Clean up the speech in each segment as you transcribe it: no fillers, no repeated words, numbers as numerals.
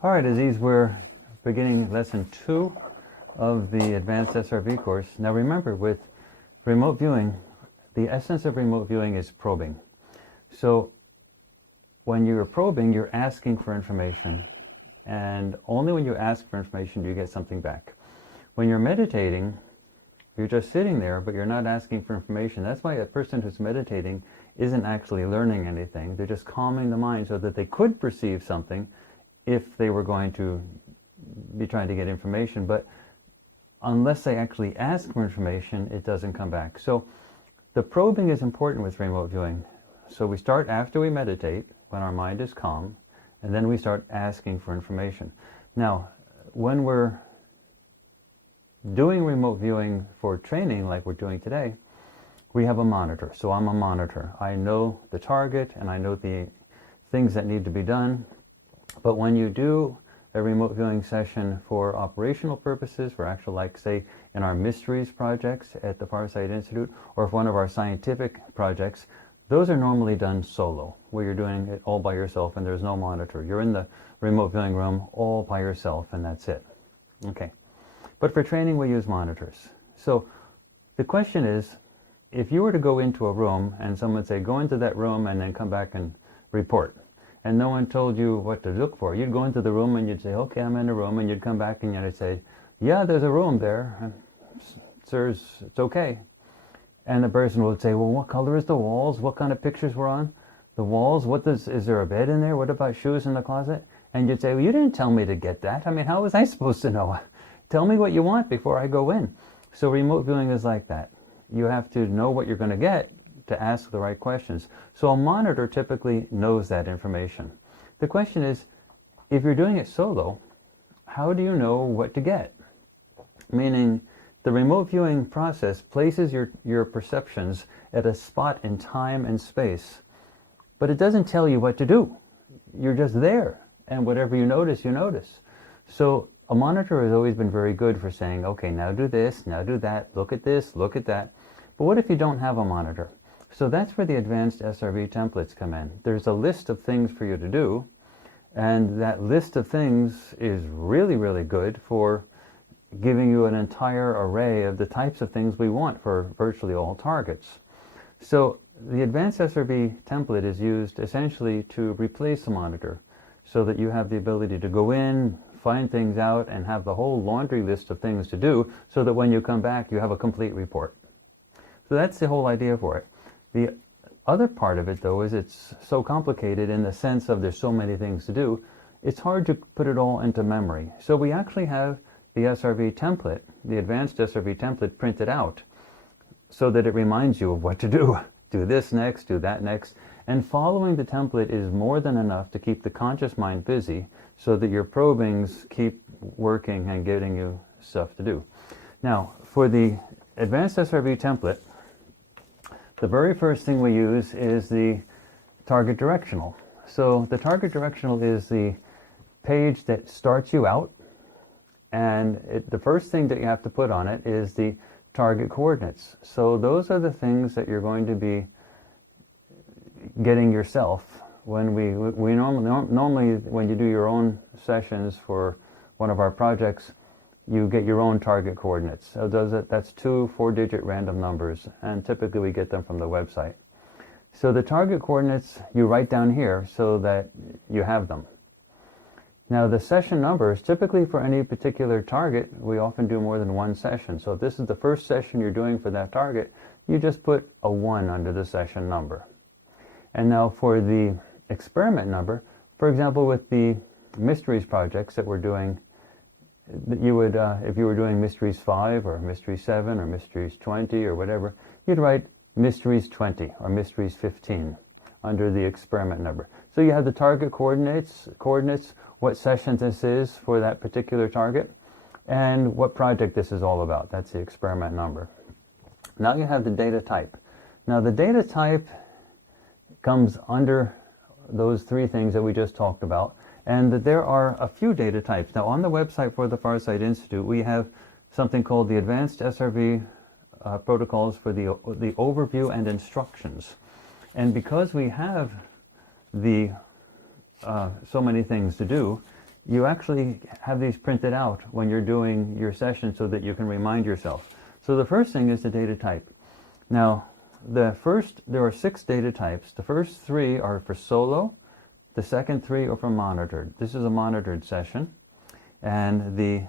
All right, Aziz, we're beginning lesson 2 of the Advanced SRV course. Now remember, with remote viewing, the essence of remote viewing is probing. So when you're probing, you're asking for information, and only when you ask for information do you get something back. When you're meditating, you're just sitting there, but you're not asking for information. That's why a person who's meditating isn't actually learning anything. They're just calming the mind so that they could perceive something if they were going to be trying to get information. But unless they actually ask for information, it doesn't come back. So the probing is important with remote viewing. So we start after we meditate, when our mind is calm, and then we start asking for information. Now, when we're doing remote viewing for training like we're doing today, we have a monitor. So I'm a monitor. I know the target and I know the things that need to be done. But when you do a remote viewing session for operational purposes, for actual, like say in our mysteries projects at the Farsight Institute, or if one of our scientific projects, those are normally done solo, where you're doing it all by yourself and there's no monitor. You're in the remote viewing room all by yourself and that's it. Okay. But for training, we use monitors. So the question is, if you were to go into a room and someone say, go into that room and then come back and report, and no one told you what to look for, you'd go into the room and you'd say, okay, I'm in a room, and you'd come back and you'd say, yeah, there's a room there. Sir, it's okay. And the person would say, well, what color is the walls? What kind of pictures were on the walls? Is there a bed in there? What about shoes in the closet? And you'd say, well, you didn't tell me to get that. I mean, how was I supposed to know? Tell me what you want before I go in. So remote viewing is like that. You have to know what you're going to get to ask the right questions. So a monitor typically knows that information. The question is, if you're doing it solo, how do you know what to get? Meaning, the remote viewing process places your perceptions at a spot in time and space, but it doesn't tell you what to do. You're just there, and whatever you notice, you notice. So a monitor has always been very good for saying, okay, now do this, now do that, look at this, look at that. But what if you don't have a monitor? So that's where the advanced SRV templates come in. There's a list of things for you to do, and that list of things is really, really good for giving you an entire array of the types of things we want for virtually all targets. So the advanced SRV template is used essentially to replace the monitor so that you have the ability to go in, find things out, and have the whole laundry list of things to do so that when you come back you have a complete report. So that's the whole idea for it. The other part of it, though, is it's so complicated in the sense of there's so many things to do, it's hard to put it all into memory. So we actually have the SRV template, the advanced SRV template, printed out so that it reminds you of what to do. Do this next, do that next. And following the template is more than enough to keep the conscious mind busy so that your probings keep working and getting you stuff to do. Now, for the advanced SRV template, the very first thing we use is the target directional. So the target directional is the page that starts you out, and the first thing that you have to put on it is the target coordinates. So those are the things that you're going to be getting yourself. When we normally when you do your own sessions for one of our projects, you get your own target coordinates. So that's 2 4-digit random numbers, and typically we get them from the website. So the target coordinates you write down here so that you have them. Now the session numbers, typically for any particular target, we often do more than one session. So if this is the first session you're doing for that target, you just put a 1 under the session number. And now for the experiment number, for example, with the mysteries projects that we're doing, you would, if you were doing mysteries 5 or mysteries 7 or mysteries 20 or whatever, you'd write mysteries 20 or mysteries 15 under the experiment number. So you have the target coordinates, what session this is for that particular target, and what project this is all about. That's the experiment number. Now you have the data type. Now the data type comes under those 3 things that we just talked about, and that there are a few data types. Now on the website for the Farsight Institute, we have something called the Advanced SRV protocols for the overview and instructions. And because we have the so many things to do, you actually have these printed out when you're doing your session so that you can remind yourself. So the first thing is the data type. Now, there are 6 data types. The first 3 are for solo. The second 3 are for monitored. This is a monitored session. And the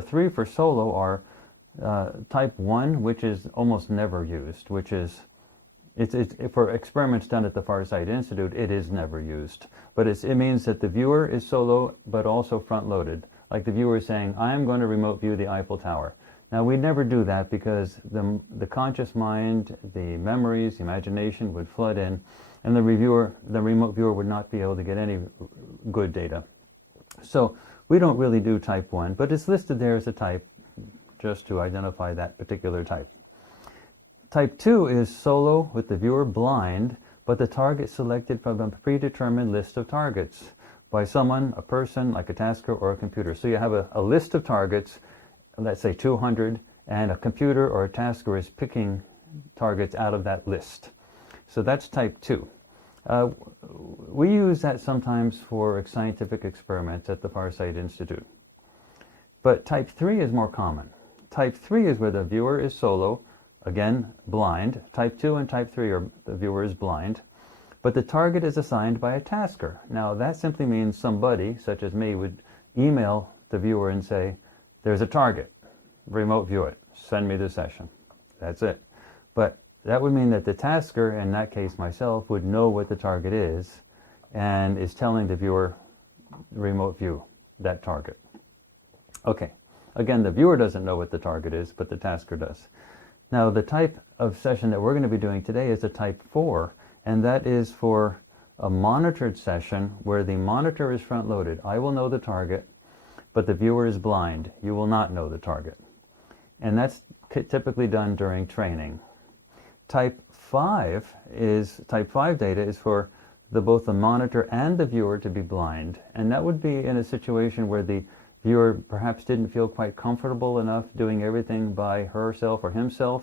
3 for solo are type 1, which is almost never used, which is it's for experiments done at the Farsight Institute, it is never used. But it means that the viewer is solo, but also front-loaded. Like the viewer is saying, I'm going to remote view the Eiffel Tower. Now, we never do that because the conscious mind, the memories, the imagination would flood in, and the remote viewer would not be able to get any good data. So we don't really do type 1, but it's listed there as a type just to identify that particular type. Type 2 is solo with the viewer blind, but the target selected from a predetermined list of targets by someone, a person, like a tasker or a computer. So you have a list of targets, let's say 200, and a computer or a tasker is picking targets out of that list. So that's type 2. We use that sometimes for scientific experiments at the Farsight Institute. But type 3 is more common. Type 3 is where the viewer is solo, again, blind. Type 2 and type 3 are the viewer is blind, but the target is assigned by a tasker. Now, that simply means somebody, such as me, would email the viewer and say, there's a target, remote view it, send me the session. That's it. But that would mean that the tasker, in that case myself, would know what the target is and is telling the viewer, remote view that target. Okay. Again, the viewer doesn't know what the target is, but the tasker does. Now, the type of session that we're going to be doing today is a type 4, and that is for a monitored session where the monitor is front-loaded. I will know the target, but the viewer is blind. You will not know the target. And that's typically done during training. Type 5 data is for both the monitor and the viewer to be blind. And that would be in a situation where the viewer perhaps didn't feel quite comfortable enough doing everything by herself or himself.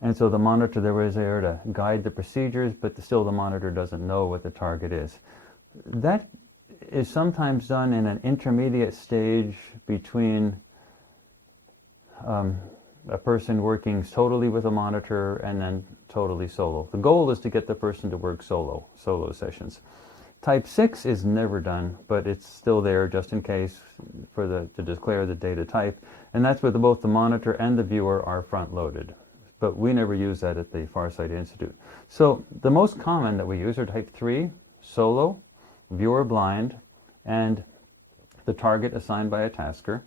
And so the monitor was there to guide the procedures, but still the monitor doesn't know what the target is. That is sometimes done in an intermediate stage between a person working totally with a monitor and then totally solo. The goal is to get the person to work solo sessions. Type 6 is never done, but it's still there just in case to declare the data type. And that's where both the monitor and the viewer are front-loaded. But we never use that at the Farsight Institute. So the most common that we use are type 3, solo, viewer blind, and the target assigned by a tasker.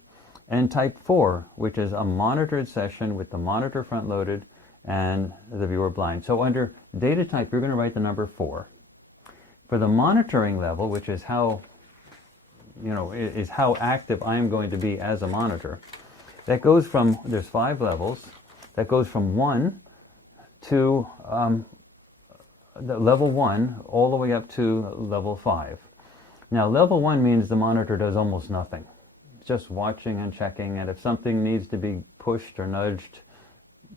And type 4, which is a monitored session with the monitor front-loaded and the viewer blind. So under data type, you're going to write the number 4. For the monitoring level, which is how active I am going to be as a monitor, that goes from, there's 5 levels, that goes from 1 to level 1 all the way up to level 5. Now, level 1 means the monitor does almost nothing. It's just watching and checking, and if something needs to be pushed or nudged,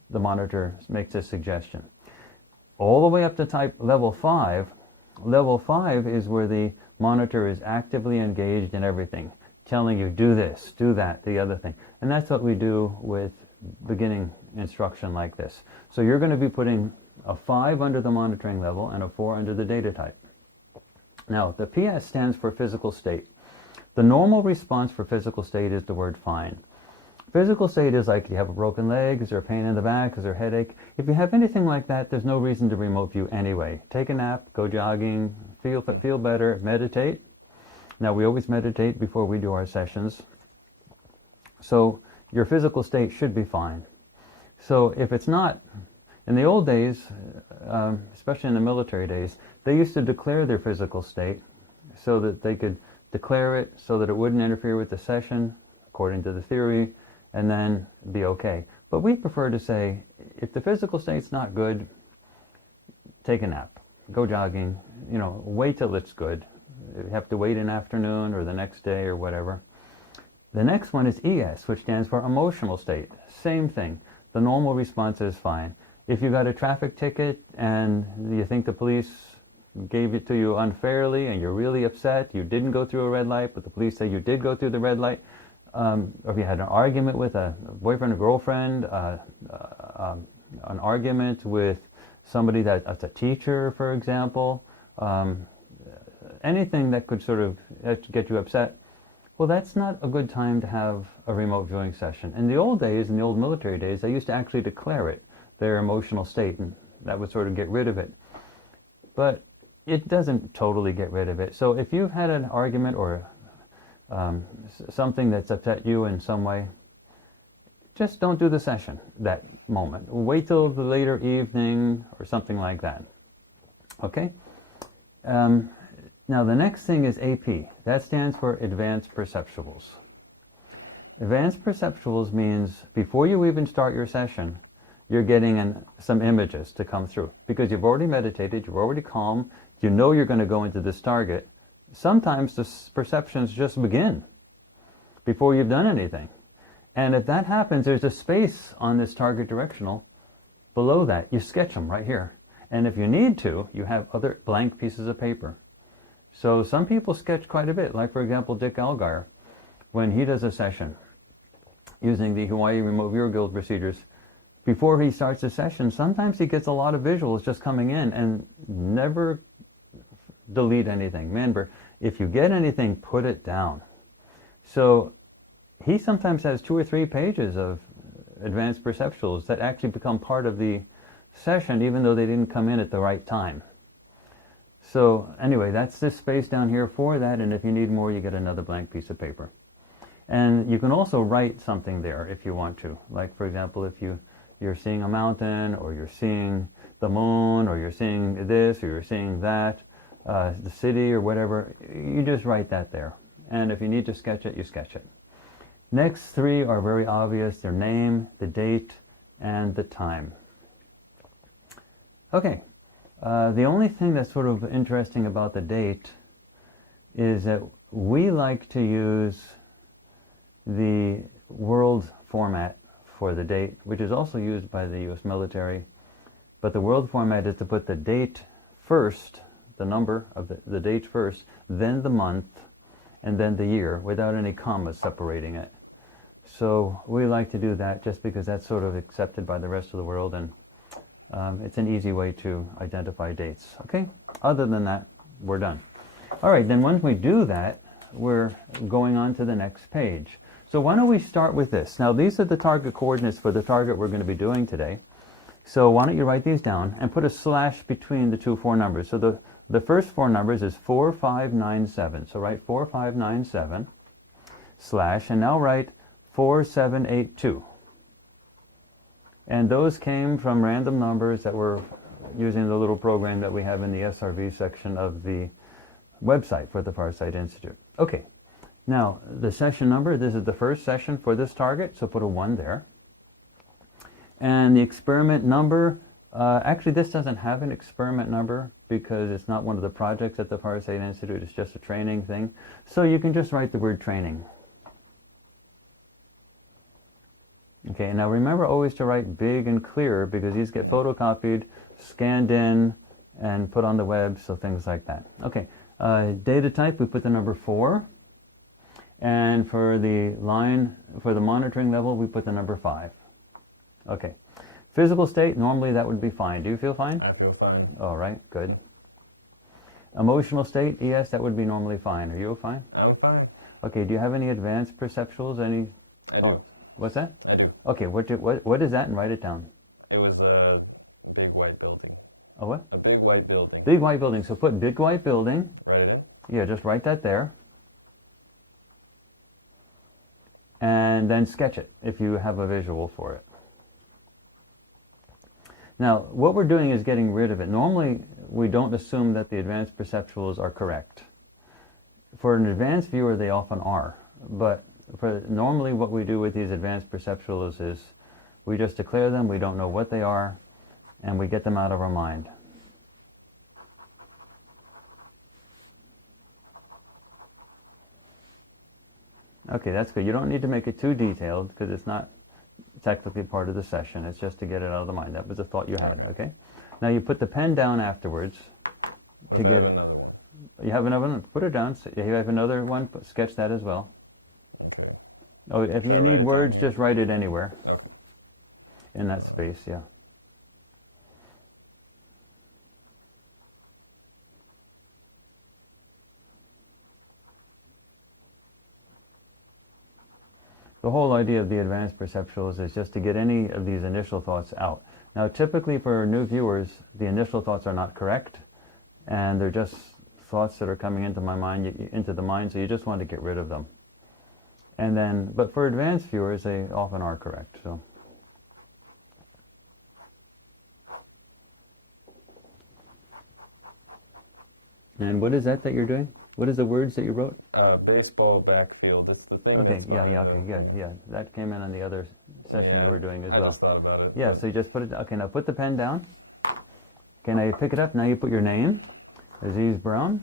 the monitor makes a suggestion. All the way up to level 5, level 5 is where the monitor is actively engaged in everything, telling you, do this, do that, the other thing. And that's what we do with beginning instruction like this. So you're going to be putting a 5 under the monitoring level and a 4 under the data type. Now, the PS stands for physical state. The normal response for physical state is the word fine. Physical state is like, you have a broken leg, is there a pain in the back, is there a headache? If you have anything like that, there's no reason to remote view anyway. Take a nap, go jogging, feel better, meditate. Now, we always meditate before we do our sessions. So your physical state should be fine. So if it's not, in the old days, especially in the military days, they used to declare their physical state so that they could declare it so that it wouldn't interfere with the session, according to the theory, and then be okay. But we prefer to say, if the physical state's not good, take a nap, go jogging, wait till it's good. You have to wait an afternoon or the next day or whatever. The next one is ES, which stands for emotional state. Same thing. The normal response is fine. If you got a traffic ticket and you think the police gave it to you unfairly and you're really upset, you didn't go through a red light, but the police say you did go through the red light, or if you had an argument with a boyfriend or girlfriend, an argument with somebody that's a teacher, for example, anything that could sort of get you upset, well, that's not a good time to have a remote viewing session. In the old days, in the old military days, they used to actually declare it, their emotional state, and that would sort of get rid of it. But it doesn't totally get rid of it. So if you've had an argument or something that's upset you in some way, just don't do the session that moment. Wait till the later evening or something like that. Okay? Now the next thing is AP. That stands for Advanced Perceptuals. Advanced Perceptuals means before you even start your session, you're getting some images to come through. Because you've already meditated, you're already calm, you know you're going to go into this target. Sometimes the perceptions just begin before you've done anything. And if that happens, there's a space on this target directional below that. You sketch them right here. And if you need to, you have other blank pieces of paper. So some people sketch quite a bit. Like, for example, Dick Algar, when he does a session using the Hawaii Remote Viewer Guild procedures, before he starts a session, sometimes he gets a lot of visuals just coming in, and never delete anything. Remember, if you get anything, put it down. So he sometimes has 2 or 3 pages of advanced perceptuals that actually become part of the session, even though they didn't come in at the right time. So anyway, that's this space down here for that, and if you need more, you get another blank piece of paper. And you can also write something there if you want to. Like, for example, if you're seeing a mountain, or you're seeing the moon, or you're seeing this, or you're seeing that, the city, or whatever, you just write that there. And if you need to sketch it, you sketch it. Next 3 are very obvious. Their name, the date, and the time. Okay. The only thing that's sort of interesting about the date is that we like to use the world format for the date, which is also used by the U.S. military. But the world format is to put the date first, the number of the date first, then the month, and then the year, without any commas separating it. So we like to do that just because that's sort of accepted by the rest of the world, and it's an easy way to identify dates. Okay? Other than that, we're done. All right, then once we do that, we're going on to the next page. So why don't we start with this? Now, these are the target coordinates for the target we're going to be doing today. So why don't you write these down and put a slash between the 2 4 numbers. So the first 4 numbers is 4597. So write 4597 slash, and now write 4782. And those came from random numbers that were using the little program that we have in the SRV section of the website for the Farsight Institute. Okay, now the session number, this is the first session for this target, so put a 1 there. And the experiment number, actually this doesn't have an experiment number because it's not one of the projects at the Farsight Institute, it's just a training thing. So you can just write the word training. Okay, now remember always to write big and clear because these get photocopied, scanned in, and put on the web, so things like that. Okay, data type, we put the number 4. And for the line, for the monitoring level, we put the number 5. Okay. Physical state, normally that would be fine. Do you feel fine? I feel fine. All right, good. Emotional state, yes, that would be normally fine. Are you fine? I'm fine. Okay, do you have any advanced perceptuals? Any thoughts? What's that? I do. Okay, what is that, and write it down. It was a big white building. A what? A big white building. Big white building. So put big white building. Right away. Yeah, just write that there. And then sketch it if you have a visual for it. Now, what we're doing is getting rid of it. Normally, we don't assume that the advanced perceptuals are correct. For an advanced viewer, they often are. But normally what we do with these advanced perceptuals is we just declare them, we don't know what they are, and we get them out of our mind. Okay, that's good. You don't need to make it too detailed because it's not technically part of the session. It's just to get it out of the mind. That was the thought you had, okay? Now you put the pen down afterwards to get. Another one. You have another one? Put it down. So you have another one? Sketch that as well. Okay. Oh, if you need words, just write it anywhere Okay. in that space, yeah. The whole idea of the advanced perceptuals is just to get any of these initial thoughts out. Now, typically for new viewers, the initial thoughts are not correct, and they're just thoughts that are coming into my mind, into the mind, so you just want to get rid of them. And then, but for advanced viewers, they often are correct. So. And what is that you're doing? What is the words that you wrote? Baseball backfield. It's the thing. Okay, that's yeah, behind okay, the- good, yeah. That came in on the other session Yeah, you were doing as I well. just thought about it. Yeah, so you just put it, okay, now put the pen down. Okay, now you pick it up, now you put your name, Aziz Brown.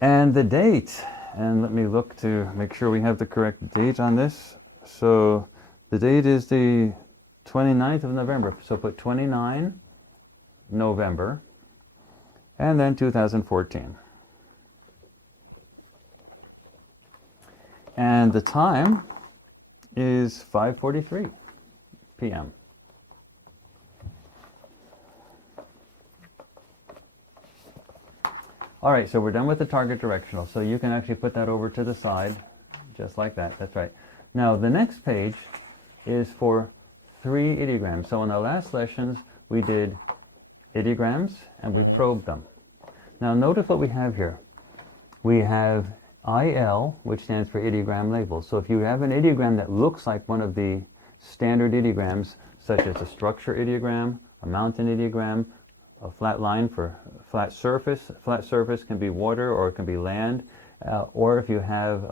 And the date, and let me look to make sure we have the correct date on this. So the date is the 29th of November, so put 29 November, and then 2014. And the time is 5:43 p.m. All right, so we're done with the target directional. So you can actually put that over to the side, just like that. That's right. Now, the next page is for 3 ideograms. So in the last sessions, we did ideograms and we probed them. Now, notice what we have here. We have IL, which stands for ideogram labels. So if you have an ideogram that looks like one of the standard ideograms, such as a structure ideogram, a mountain ideogram, a flat line for flat surface. Flat surface can be water or it can be land. Or if you have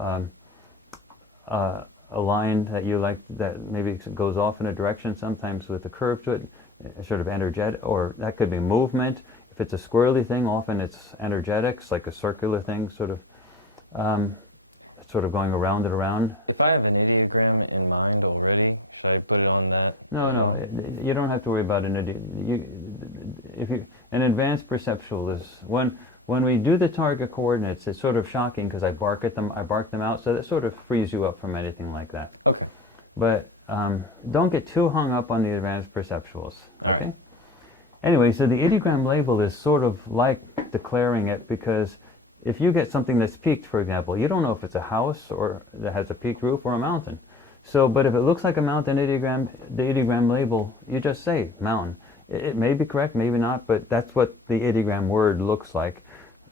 a line that you like that maybe goes off in a direction, sometimes with a curve to it, sort of energetic, or that could be movement. If it's a squirrely thing, often it's energetics, like a circular thing, sort of going around and around. If I have an ideogram in mind already, should I put it on that? No, you don't have to worry about an an advanced perceptual is when we do the target coordinates. It's sort of shocking because I bark them out, so that sort of frees you up from anything like that. Okay. But don't get too hung up on the advanced perceptuals. Okay. Right. Anyway, so the ideogram label is sort of like declaring it, because if you get something that's peaked, for example, you don't know if it's a house or that has a peaked roof or a mountain. So, but if it looks like a mountain ideogram, the ideogram label, you just say mountain. It may be correct, maybe not, but that's what the ideogram word looks like.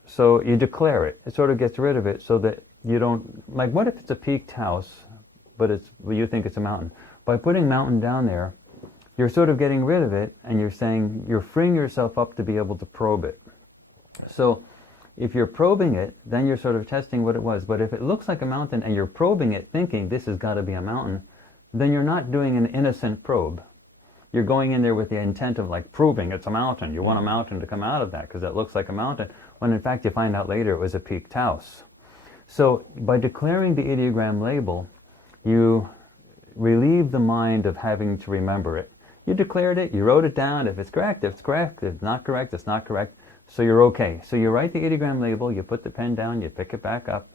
So you declare it. It sort of gets rid of it so that you don't, like, what if it's a peaked house, but you think it's a mountain? By putting mountain down there, you're sort of getting rid of it, and you're saying, you're freeing yourself up to be able to probe it. So if you're probing it, then you're sort of testing what it was. But if it looks like a mountain and you're probing it thinking this has got to be a mountain, then you're not doing an innocent probe. You're going in there with the intent of like proving it's a mountain. You want a mountain to come out of that because it looks like a mountain, when in fact you find out later it was a peaked house. So by declaring the ideogram label, you relieve the mind of having to remember it. You declared it, you wrote it down. If it's correct, it's correct. If it's not correct, it's not correct. So you're okay. So you write the ideogram label, you put the pen down, you pick it back up.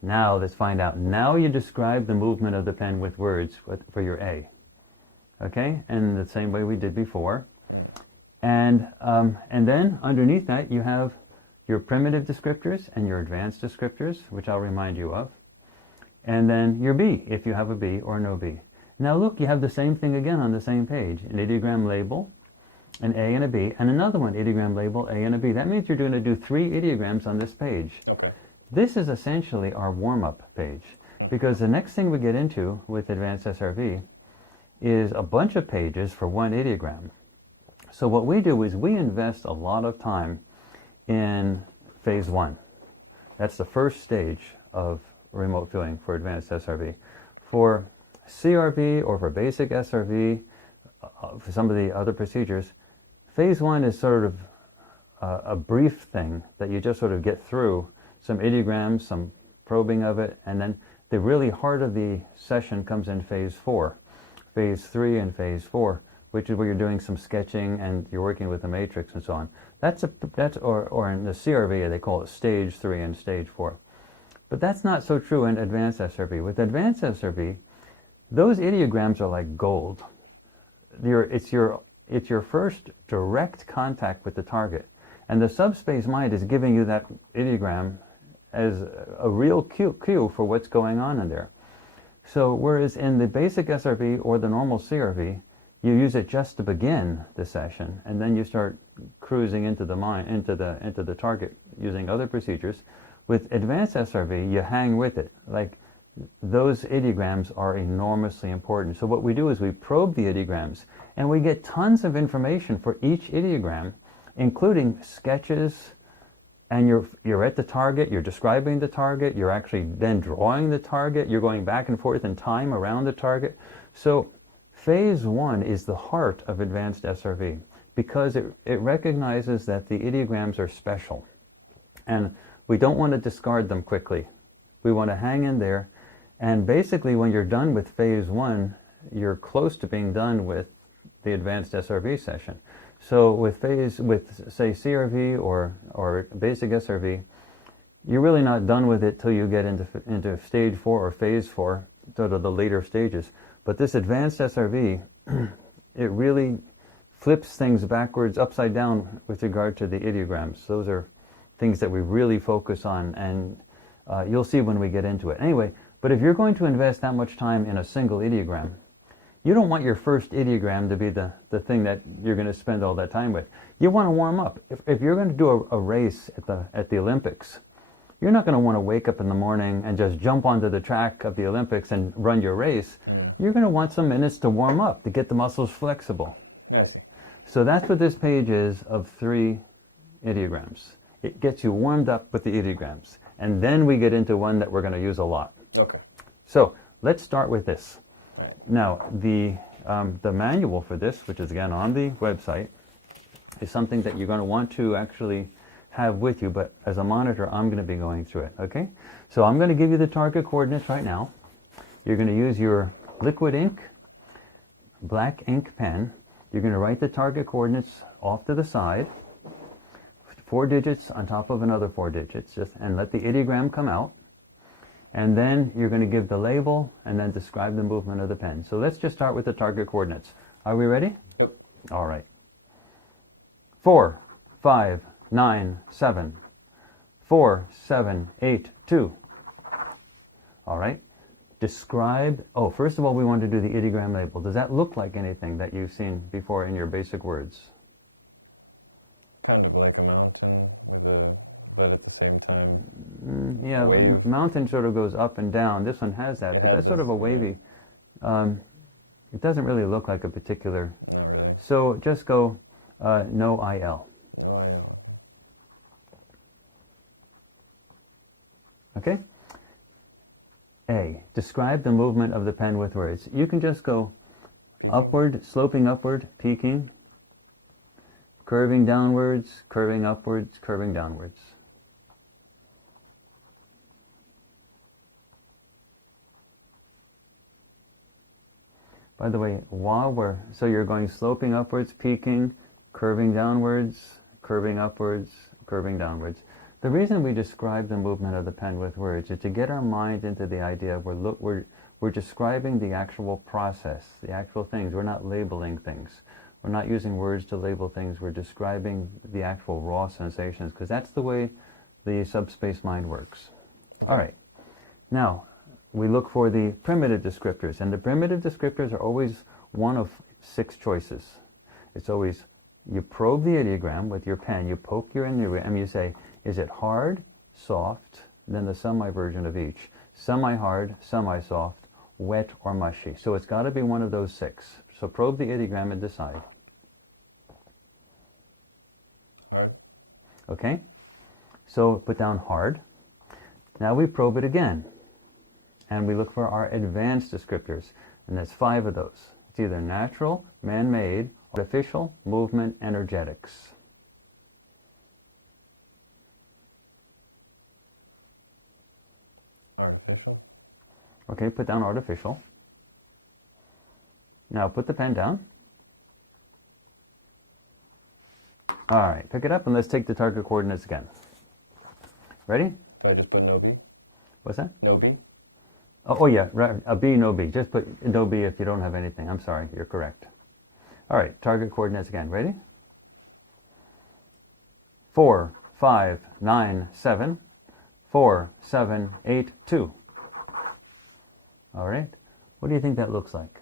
Now let's find out. Now you describe the movement of the pen with words for your A. Okay? And the same way we did before. And then underneath that you have your primitive descriptors and your advanced descriptors, which I'll remind you of. And then your B, if you have a B or no B. Now look, you have the same thing again on the same page. An ideogram label, an A and a B, and another one, ideogram label, A and a B. That means you're going to do 3 ideograms on this page. Okay. This is essentially our warm-up page, because the next thing we get into with Advanced SRV is a bunch of pages for 1 ideogram. So what we do is we invest a lot of time in phase 1. That's the first stage of remote viewing for Advanced SRV. For CRV or for basic SRV, for some of the other procedures, phase 1 is sort of a brief thing that you just sort of get through, some ideograms, some probing of it, and then the really heart of the session comes in phase 4. Phase 3 and phase 4 which is where you're doing some sketching and you're working with the matrix and so on. Or in the CRV, they call it stage 3 and stage 4. But that's not so true in advanced SRV. With advanced SRV, those ideograms are like gold. It's your first direct contact with the target. And the subspace mind is giving you that ideogram as a real cue for what's going on in there. So whereas in the basic SRV or the normal CRV, you use it just to begin the session, and then you start cruising into the mind, into the target using other procedures. With advanced SRV, you hang with it. Like, those ideograms are enormously important. So what we do is we probe the ideograms, and we get tons of information for each ideogram, including sketches, and you're at the target, you're describing the target, you're actually then drawing the target, you're going back and forth in time around the target. So phase 1 is the heart of advanced SRV because it recognizes that the ideograms are special. And we don't want to discard them quickly. We want to hang in there. And basically, when you're done with phase 1, you're close to being done with the advanced SRV session. So with say CRV or basic SRV, you're really not done with it till you get into stage 4 or phase 4, sort of the later stages. But this advanced SRV, it really flips things backwards, upside down with regard to the ideograms. Those are things that we really focus on, and you'll see when we get into it. Anyway, but if you're going to invest that much time in a single ideogram, you don't want your first ideogram to be the thing that you're going to spend all that time with. You want to warm up. If you're going to do a race at the Olympics, you're not going to want to wake up in the morning and just jump onto the track of the Olympics and run your race. Yeah. You're going to want some minutes to warm up, to get the muscles flexible. Yes. So that's what this page is of 3 ideograms. It gets you warmed up with the ideograms. And then we get into one that we're going to use a lot. Okay. So let's start with this. Now, the manual for this, which is again on the website, is something that you're going to want to actually have with you, but as a monitor, I'm going to be going through it, okay? So I'm going to give you the target coordinates right now. You're going to use your liquid ink, black ink pen. You're going to write the target coordinates off to the side, 4 digits on top of another 4 digits, and let the ideogram come out. And then you're going to give the label and then describe the movement of the pen. So let's just start with the target coordinates. Are we ready? Yep. All right. 4, 5, 9, 7. 4, 7, 8, 2. All right. Describe, first of all, we want to do the ideogram label. Does that look like anything that you've seen before in your basic words? Kind of like a mountain with a right at the same time. Yeah, mountain sort of goes up and down. This one has that, but that's sort of a wavy. It doesn't really look like a particular. Not really. So just go no IL. No IL. Okay? A. Describe the movement of the pen with words. You can just go upward, sloping upward, peaking, curving downwards, curving upwards, curving downwards. By the way, so you're going sloping upwards, peaking, curving downwards, curving upwards, curving downwards. The reason we describe the movement of the pen with words is to get our mind into the idea we're describing the actual process, the actual things. We're not labeling things. We're not using words to label things. We're describing the actual raw sensations, because that's the way the subspace mind works. All right. Now, we look for the primitive descriptors, and the primitive descriptors are always one of 6 choices. It's always, you probe the ideogram with your pen, you poke your ideogram, and you say, is it hard, soft, then the semi-version of each. Semi-hard, semi-soft, wet, or mushy. So it's got to be one of those 6. So probe the ideogram and decide. Hard. Okay? So put down hard. Now we probe it again. And we look for our advanced descriptors. And there's 5 of those. It's either natural, man-made, artificial, movement, energetics. Artificial. Okay, put down artificial. Now put the pen down. All right, pick it up and let's take the target coordinates again. Ready? So I just put no B? What's that? No B? Oh yeah, right. A B, no B. Just put no B if you don't have anything. I'm sorry, you're correct. All right, target coordinates again. Ready? 4, 5, 9, 7, 4, 7, 8, 2. All right. What do you think that looks like?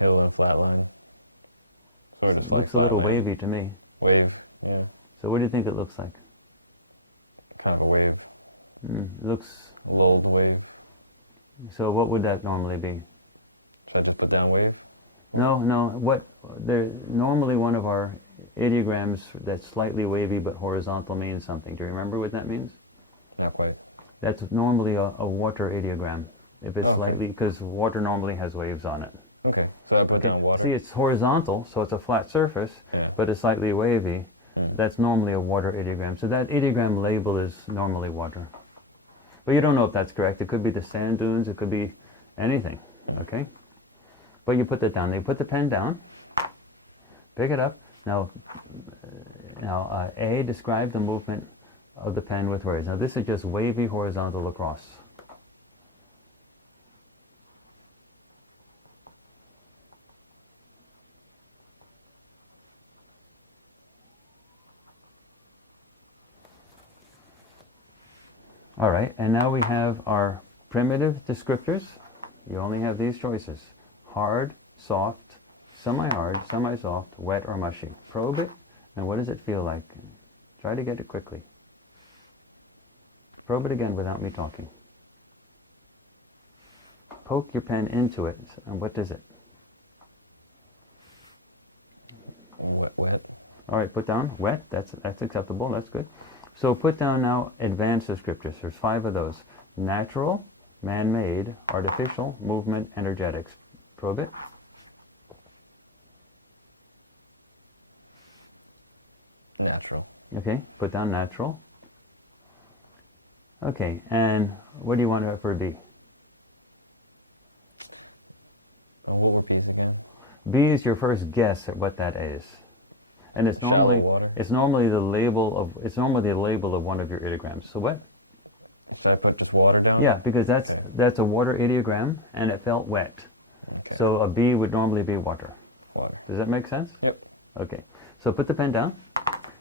Hill and flat line. Sort of It like looks a flat little line. wavy to me. Wave. Yeah. So what do you think it looks like? Kind of a wave. It looks. Rolled wave. So what would that normally be? So I just put down wave? No, no. What? There normally one of our ideograms that's slightly wavy but horizontal means something. Do you remember what that means? Not quite. That's normally a water ideogram. If it's slightly, because water normally has waves on it. Okay. So I put Okay. down water. See, it's horizontal, so it's a flat surface, Yeah. but it's slightly wavy. That's normally a water ideogram. So that ideogram label is normally water. But you don't know if that's correct. It could be the sand dunes. It could be anything. Okay. But you put that down. You put the pen down. Pick it up. Now, A, describe the movement of the pen with words. Now, this is just wavy horizontal across. All right, and now we have our primitive descriptors. You only have these choices: hard, soft, semi-hard, semi-soft, wet, or mushy. Probe it, and what does it feel like? Try to get it quickly. Probe it again without me talking. Poke your pen into it, and what does it? Wet. All right, put down wet. That's acceptable. That's good. So put down now advanced descriptors. There's 5 of those: natural, man-made, artificial, movement, energetics. Probe it. Natural. Okay, put down natural. Okay, and what do you want for B? And what would be again? B is your first guess at what that is, and it's normally the label of one of your ideograms. So what? So I put just water down? Yeah, because that's a water ideogram, and it felt wet. Okay. So a B would normally be water. Water. Does that make sense? Yep. Okay. So put the pen down.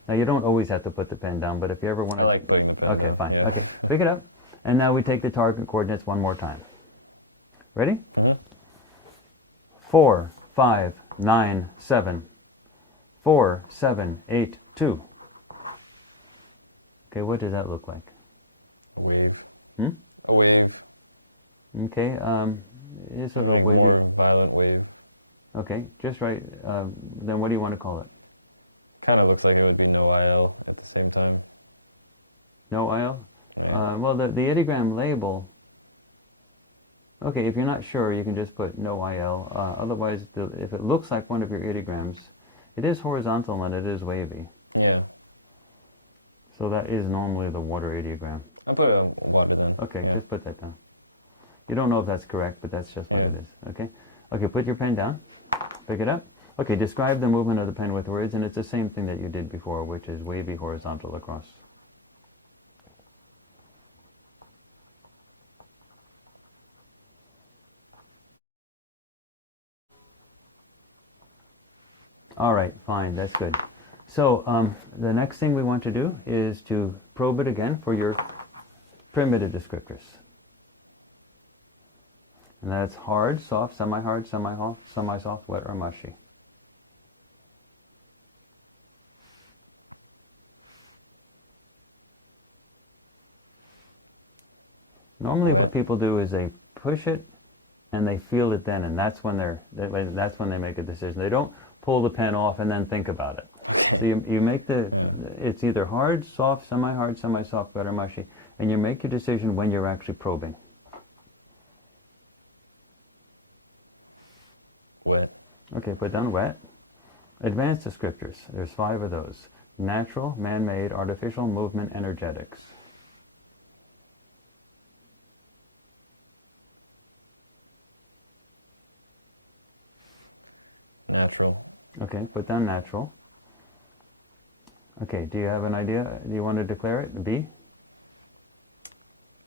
Now you don't always have to put the pen down, but if you ever want I to. like putting the pen Okay, down, fine. yeah. Okay, pick it up, and now we take the target coordinates one more time. Ready? 4, 5, 9, 7, 4, 7, 8, 2. Okay, what does that look like? A wave. Hmm? A wave. Okay, it's sort of Like wavy. more violent wave. Okay, just right. Then what do you want to call it? Kind of looks like it would be no IL at the same time. No IL? Yeah. Well, the ideogram label. Okay, if you're not sure, you can just put no IL. Otherwise, if it looks like one of your ideograms, it is horizontal and it is wavy. Yeah. So that is normally the water ideogram. I put a water then. Okay, Yeah. just put that down. You don't know if that's correct, but that's just what it is. Okay? Okay, put your pen down. Pick it up. Okay, describe the movement of the pen with words, and it's the same thing that you did before, which is wavy horizontal across. All right, fine, that's good. So the next thing we want to do is to probe it again for your primitive descriptors. And that's hard, soft, semi-hard, semi-soft, wet, or mushy. Normally what people do is they push it and they feel it then, and that's when they make a decision. They don't pull the pen off and then think about it. So you make it's either hard, soft, semi-soft, wet, or mushy, and you make your decision when you're actually probing. Wet. Okay, put down wet. Advanced descriptors. There's 5 of those: natural, man-made, artificial, movement, energetics. Natural. Okay, put down natural. Okay, do you have an idea? Do you want to declare it? B?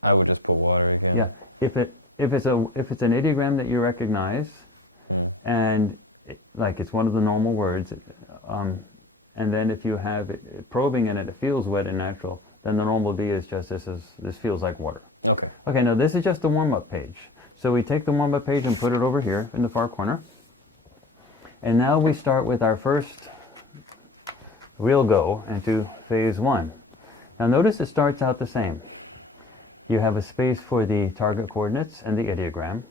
I would just put water. Yeah. If it's an ideogram that you recognize, and like it's one of the normal words, and then if you have it probing in it, it feels wet and natural, then the normal D is just this feels like water. Okay. Okay, now this is just the warm-up page. So we take the warm-up page and put it over here in the far corner. And now we start with our first real go into phase 1. Now notice it starts out the same. You have a space for the target coordinates and the ideogram,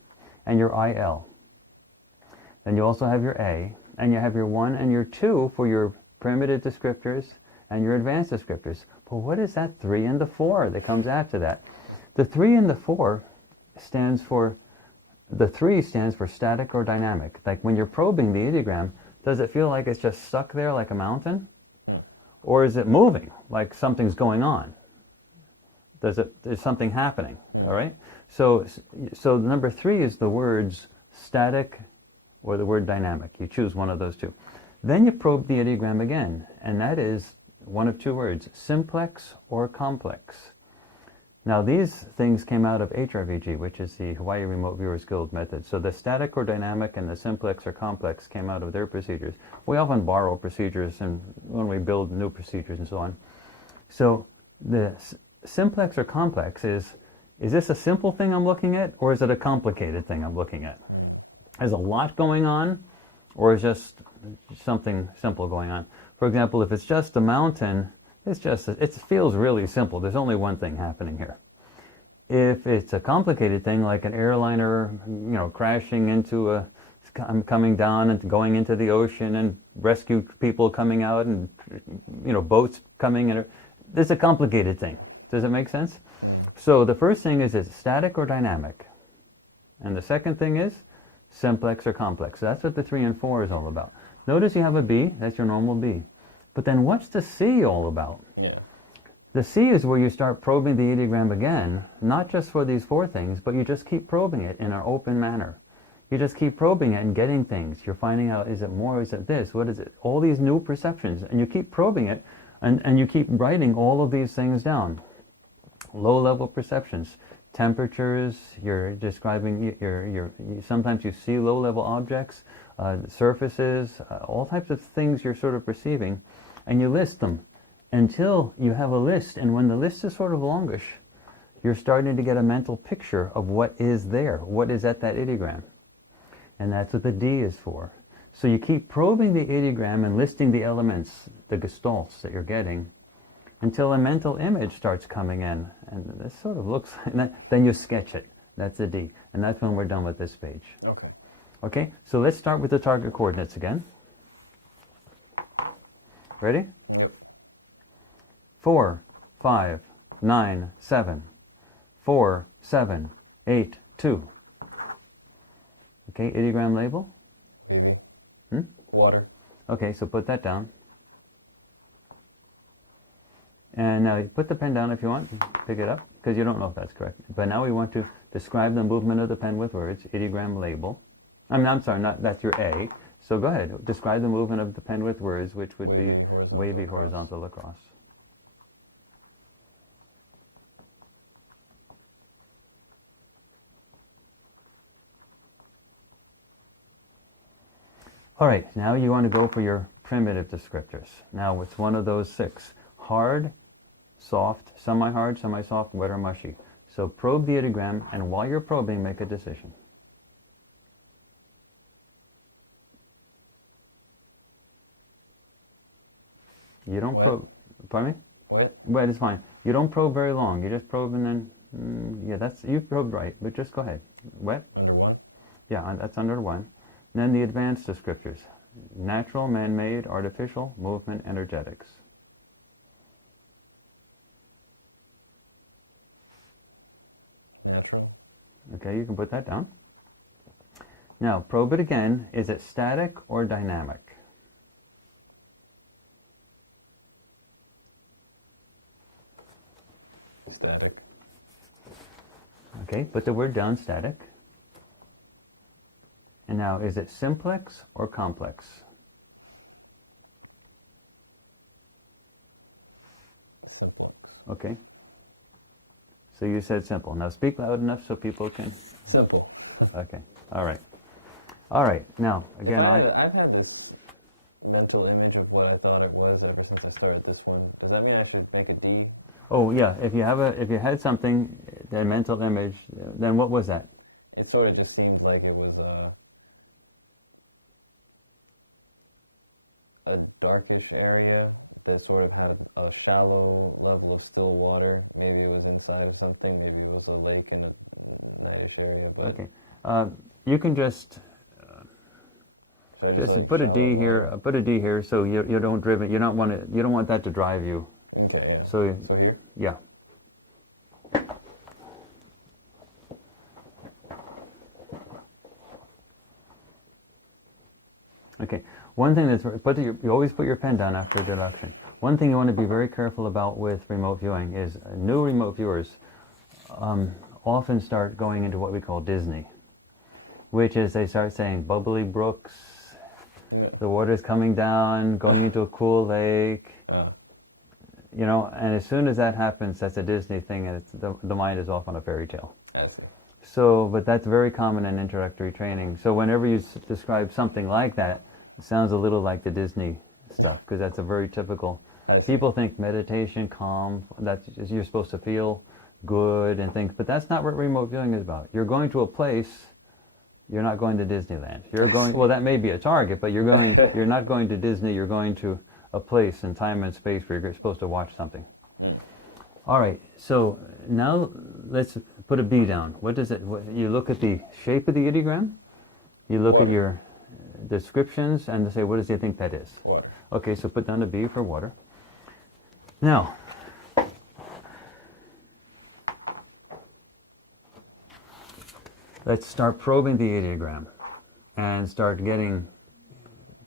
and your IL. Then you also have your A, and you have your 1 and your 2 for your primitive descriptors and your advanced descriptors. But what is that 3 and the 4 that comes after that? The 3 and the 4 stands for, the 3 stands for static or dynamic. Like when you're probing the ideogram, does it feel like it's just stuck there like a mountain? Or is it moving, like something's going on? Is something happening, all right? So number 3 is the words static or the word dynamic. You choose one of those two. Then you probe the ideogram again, and that is one of two words, simplex or complex. Now these things came out of HRVG, which is the Hawaii Remote Viewers Guild method. So the static or dynamic and the simplex or complex came out of their procedures. We often borrow procedures and when we build new procedures and so on. So the simplex or complex is this a simple thing I'm looking at, or is it a complicated thing I'm looking at? Is a lot going on, or is just something simple going on? For example, if it's just a mountain, it feels really simple. There's only one thing happening here. If it's a complicated thing, like an airliner, crashing into coming down and going into the ocean, and rescue people coming out, and boats coming in, it's a complicated thing. Does it make sense? So the first thing is static or dynamic, and the second thing is simplex or complex. So that's what the 3 and 4 is all about. Notice you have a B. That's your normal B. But then what's the C all about? Yeah. The C is where you start probing the ideogram again, not just for these 4 things, but you just keep probing it in an open manner. You just keep probing it and getting things. You're finding out, is it more, is it this, what is it? All these new perceptions, and you keep probing it, and you keep writing all of these things down. Low-level perceptions, temperatures, you're describing, sometimes you see low-level objects, surfaces, all types of things you're sort of perceiving, and you list them until you have a list. And when the list is sort of longish, you're starting to get a mental picture of what is there, what is at that ideogram. And that's what the D is for. So you keep probing the ideogram and listing the elements, the gestalts that you're getting, until a mental image starts coming in. And this sort of looks like that. Then you sketch it. That's the D. And that's when we're done with this page. Okay. Okay, so let's start with the target coordinates again. Ready? Okay. 4, 5, 9, 7. 4, 7, 8, 2. Okay, ideogram label? Maybe. Hmm? Water. Okay, so put that down. And now you put the pen down if you want. Pick it up, because you don't know if that's correct. But now we want to describe the movement of the pen with words, ideogram label. I'm sorry, that's your A. So go ahead, describe the movement of the pen with words, which would be wavy horizontal across. All right, now you want to go for your primitive descriptors. Now it's one of those 6. Hard, soft, semi-hard, semi-soft, wet or mushy. So probe the ideogram, and while you're probing, make a decision. You don't probe, pardon me? Wet? Wet is fine. You don't probe very long. You just probe and then, you probed right, but just go ahead. Wet? Under 1? Yeah, that's under 1. And then the advanced descriptors. Natural, man-made, artificial, movement, energetics. Natural. Okay, you can put that down. Now, probe it again. Is it static or dynamic? Static. Okay, put the word down, static. And now, is it simplex or complex? Okay. So you said simple. Now speak loud enough so people can. Simple. Okay. All right. All right. Now again, I've had this mental image of what I thought it was ever since I started this one. Does that mean I should make a D? Oh yeah. If you had something, that mental image, then what was that? It sort of just seems like it was a darkish area that sort of had a shallow level of still water. Maybe it was inside of something. Maybe it was a lake in a nice area. But Okay. You can just so just put a D here. Put a D here so you don't driven. You don't want it. You don't want that to drive you. Okay, yeah. So here? yeah. Okay. One thing that's you always put your pen down after a deduction. One thing you want to be very careful about with remote viewing is new remote viewers often start going into what we call Disney, which is they start saying bubbly brooks, the water's coming down, going into a cool lake, you know, and as soon as that happens, that's a Disney thing, and the mind is off on a fairy tale. I see. So, but that's very common in introductory training. So whenever you describe something like that, it sounds a little like the Disney stuff, because that's a very typical. People think meditation, calm, that you're supposed to feel good and things, but that's not what remote viewing is about. You're going to a place. You're not going to Disneyland. You're going. Well, that may be a target, but you're going. You're not going to Disney. You're going to a place in time and space where you're supposed to watch something. All right. So now let's put a B down. What does it? You look at the shape of the ideogram. You look at your descriptions and say, what does he think that is? Water. Okay, so put down a B for water. Now, let's start probing the ideogram and start getting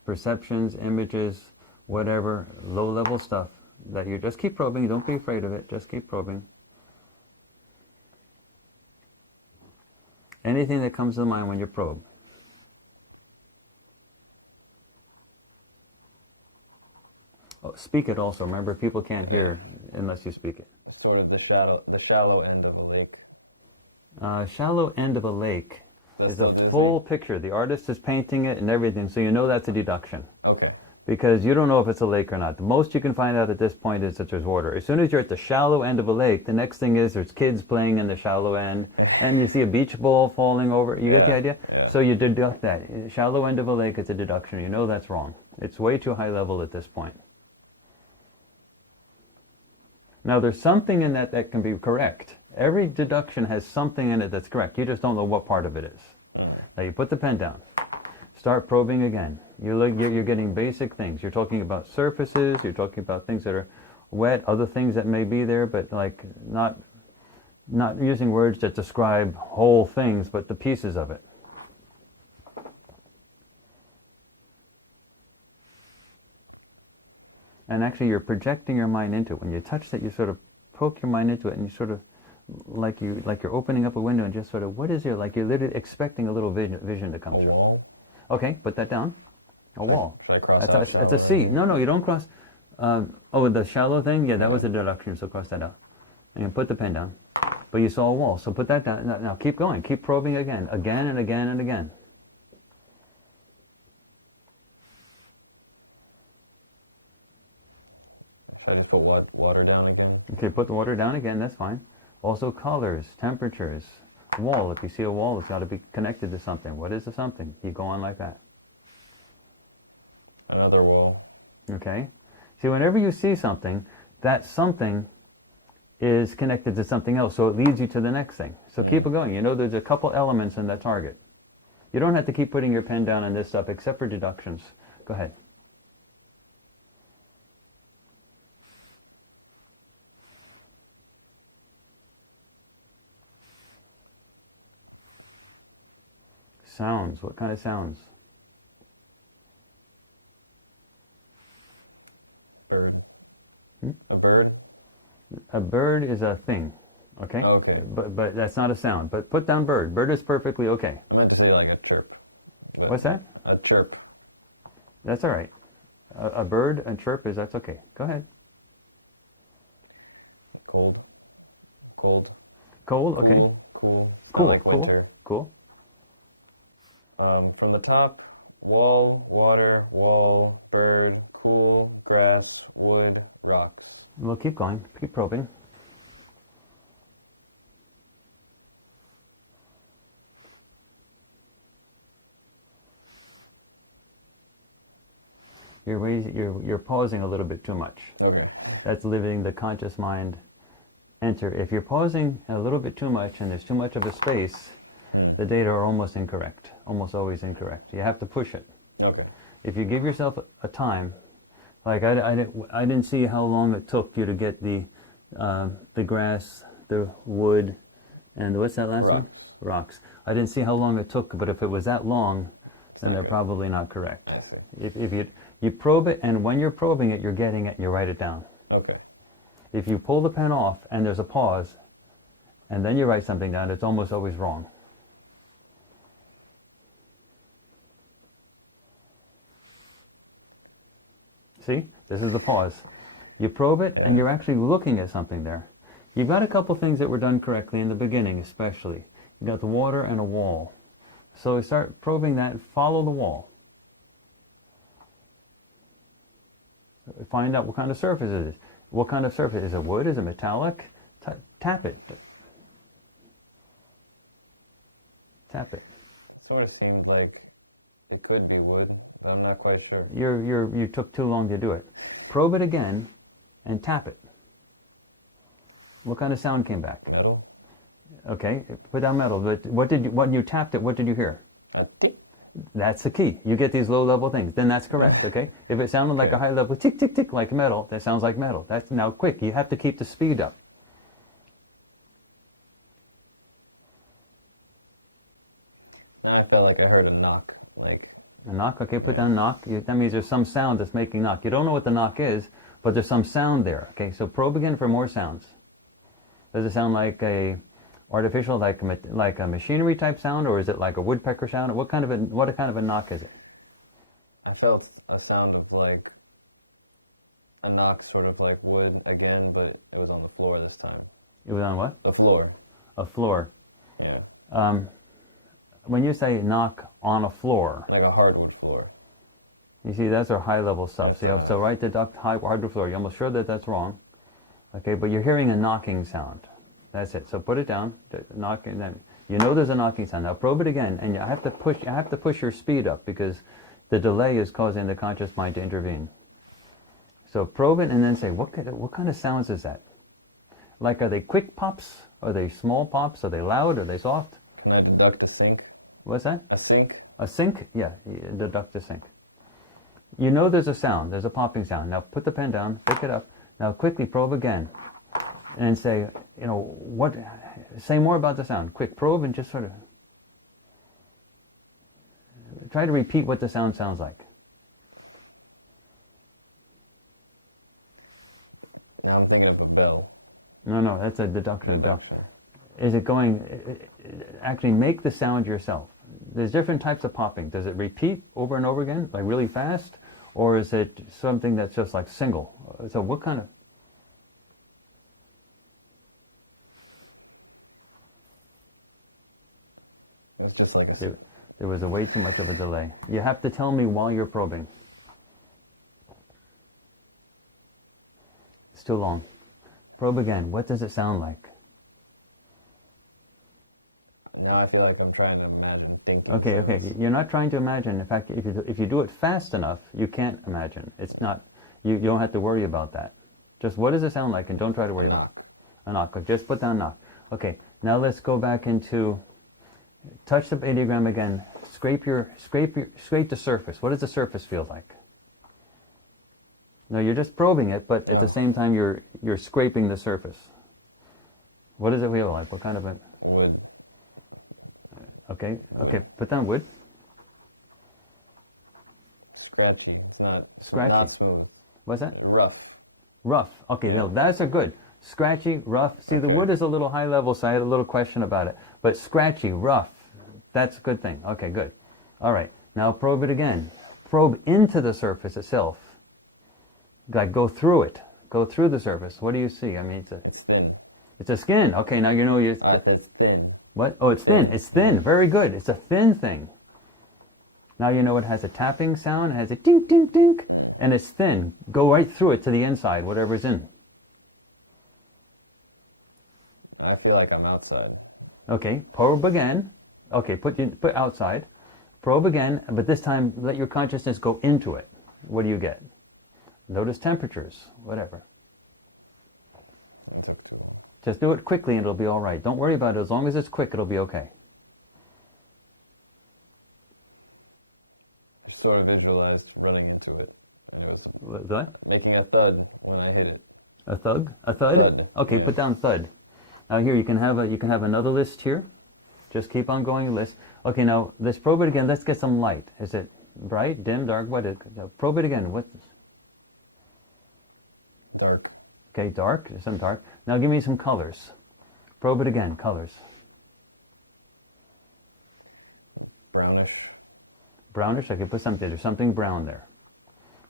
perceptions, images, whatever, low-level stuff that you just keep probing. Don't be afraid of it. Just keep probing. Anything that comes to mind when you probe. Oh, speak it also. Remember, people can't hear unless you speak it. Sort of the shallow end of a lake. Shallow end of a lake is a full picture. The artist is painting it and everything, so you know that's a deduction. Okay. Because you don't know if it's a lake or not. The most you can find out at this point is that there's water. As soon as you're at the shallow end of a lake, the next thing is there's kids playing in the shallow end, and you see a beach ball falling over. You get the idea? Yeah. So you deduct that. Shallow end of a lake is a deduction. You know that's wrong. It's way too high level at this point. Now there's something in that can be correct. Every deduction has something in it that's correct. You just don't know what part of it is. Now you put the pen down. Start probing again. You're getting basic things. You're talking about surfaces. You're talking about things that are wet, other things that may be there, but like not using words that describe whole things, but the pieces of it. And actually, you're projecting your mind into it. When you touch that, you sort of poke your mind into it, and you sort of like you're opening up a window and just sort of, what is there? Like you're literally expecting a little vision to come through. Wall? Okay, put that down. A wall. That's a C. No, you don't cross. Oh, the shallow thing? Yeah, that was a deduction, so cross that out. And put the pen down. But you saw a wall, so put that down. Now keep going. Keep probing again and again and again. I just put water down again. Okay, put the water down again, that's fine. Also colors, temperatures, wall. If you see a wall, it's got to be connected to something. What is the something? You go on like that. Another wall. Okay? See, whenever you see something, that something is connected to something else, so it leads you to the next thing. So keep it going. You know there's a couple elements in that target. You don't have to keep putting your pen down on this stuff except for deductions. Go ahead. Sounds. What kind of sounds? Bird. A bird? A bird is a thing, okay? Okay. But that's not a sound. But put down bird. Bird is perfectly okay. I meant to say like a chirp. What's that? A chirp. That's all right. A bird and chirp that's okay. Go ahead. Cold. Cold. Cold, okay. Cool. Cool, I like cool, winter. cool. From the top, wall, water, wall, bird, cool, grass, wood, rocks. We'll keep going, keep probing. You're pausing a little bit too much. Okay. That's letting the conscious mind enter. If you're pausing a little bit too much and there's too much of a space, the data are almost incorrect, almost always incorrect. You have to push it. Okay. If you give yourself a time, like I didn't see how long it took you to get the grass, the wood, and what's that last one? Rocks. I didn't see how long it took, but if it was that long, then they're probably not correct. If you probe it, and when you're probing it, you're getting it, and you write it down. Okay. If you pull the pen off and there's a pause, and then you write something down, it's almost always wrong. See, this is the pause. You probe it, and you're actually looking at something there. You've got a couple things that were done correctly in the beginning, especially. You got the water and a wall. So start probing that, follow the wall. Find out what kind of surface it is. What kind of surface? Is it wood? Is it metallic? Tap it. Tap it. Sort of seems like it could be wood, but I'm not quite sure. You took too long to do it. Probe it again and tap it. What kind of sound came back? Metal? Okay, put down metal. But when you tapped it, what did you hear? A tick. That's the key. You get these low-level things. Then that's correct, okay? If it sounded like a high-level tick, tick, tick, like metal, that sounds like metal. That's now quick. You have to keep the speed up. Now I felt like I heard a knock. Like A knock, okay, put down knock. That means there's some sound that's making knock. You don't know what the knock is, but there's some sound there, okay? So probe again for more sounds. Does it sound like a artificial, like a machinery type sound, or is it like a woodpecker sound? What kind of a knock is it? I felt a sound of like a knock, sort of like wood again, but it was on the floor this time. It was on what? The floor. A floor. Yeah. When you say knock on a floor, Like a hardwood floor. you see that's our high-level stuff. So right, deduct hardwood floor. You're almost sure that that's wrong, okay? But you're hearing a knocking sound. That's it. So put it down, knock, and then you know there's a knocking sound. Now probe it again, and you have to push your speed up because the delay is causing the conscious mind to intervene. So probe it and then say, what kind of sounds is that? Like, are they quick pops? Are they small pops? Are they loud? Are they soft? Can I deduct the sink? What's that? A sink? A sink? Yeah, you deduct the sink. You know there's a sound. There's a popping sound. Now put the pen down, pick it up. Now quickly probe again. And say, say more about the sound. Quick, probe and just sort of try to repeat what the sound sounds like. Now I'm thinking of a bell. No, that's a deduction of bell. Is it going, actually make the sound yourself. There's different types of popping. Does it repeat over and over again, like really fast? Or is it something that's just like single? So what kind of... It's just like There was way too much of a delay. You have to tell me while you're probing. It's too long. Probe again. What does it sound like? Now I feel like I'm trying to imagine things. Okay. You're not trying to imagine. In fact, if you do it fast enough, you can't imagine. It's not. You don't have to worry about that. Just what does it sound like, and don't try to worry about it. A knock. Just put down knock. Okay. Now let's go back into. Touch the ideogram again. Scrape the surface. What does the surface feel like? No, you're just probing it, but at the same time you're scraping the surface. What does it feel like? What kind of a Wood. Okay. Put down wood. Scratchy. It's not Scratchy. Not smooth. What's that? Rough. Rough. Okay, no, that's a good. Scratchy, rough. See, the wood is a little high level, so I had a little question about it. But scratchy, rough, that's a good thing. Okay, good. All right, now probe it again. Probe into the surface itself. Like go through it. go through the surface. What do you see? I mean, It's thin. it's a skin. Okay, now you know you. It's thin. What? Oh, it's thin. It's thin. Very good. It's a thin thing. Now you know it has a tapping sound. It has a dink, dink, dink, and it's thin. Go right through it to the inside, whatever's in. I feel like I'm outside. Okay, probe again. Okay, put outside. Probe again, but this time let your consciousness go into it. What do you get? Notice temperatures, whatever. Just do it quickly and it'll be all right. Don't worry about it. As long as it's quick, it'll be okay. I sort of visualized running into it. And it was What? making a thud when I hit it. A thud? A thud? Thud. Okay, Yeah. put down thud. Now here you can have another list here. Just keep on going list. Okay, now let's probe it again. Let's get some light. Is it bright, dim, dark? What is it? Probe it again. What's this? Dark. Okay, dark. There's some dark. Now give me some colors. Probe it again. Colors. Brownish. Brownish. Okay, put something. There's something brown there.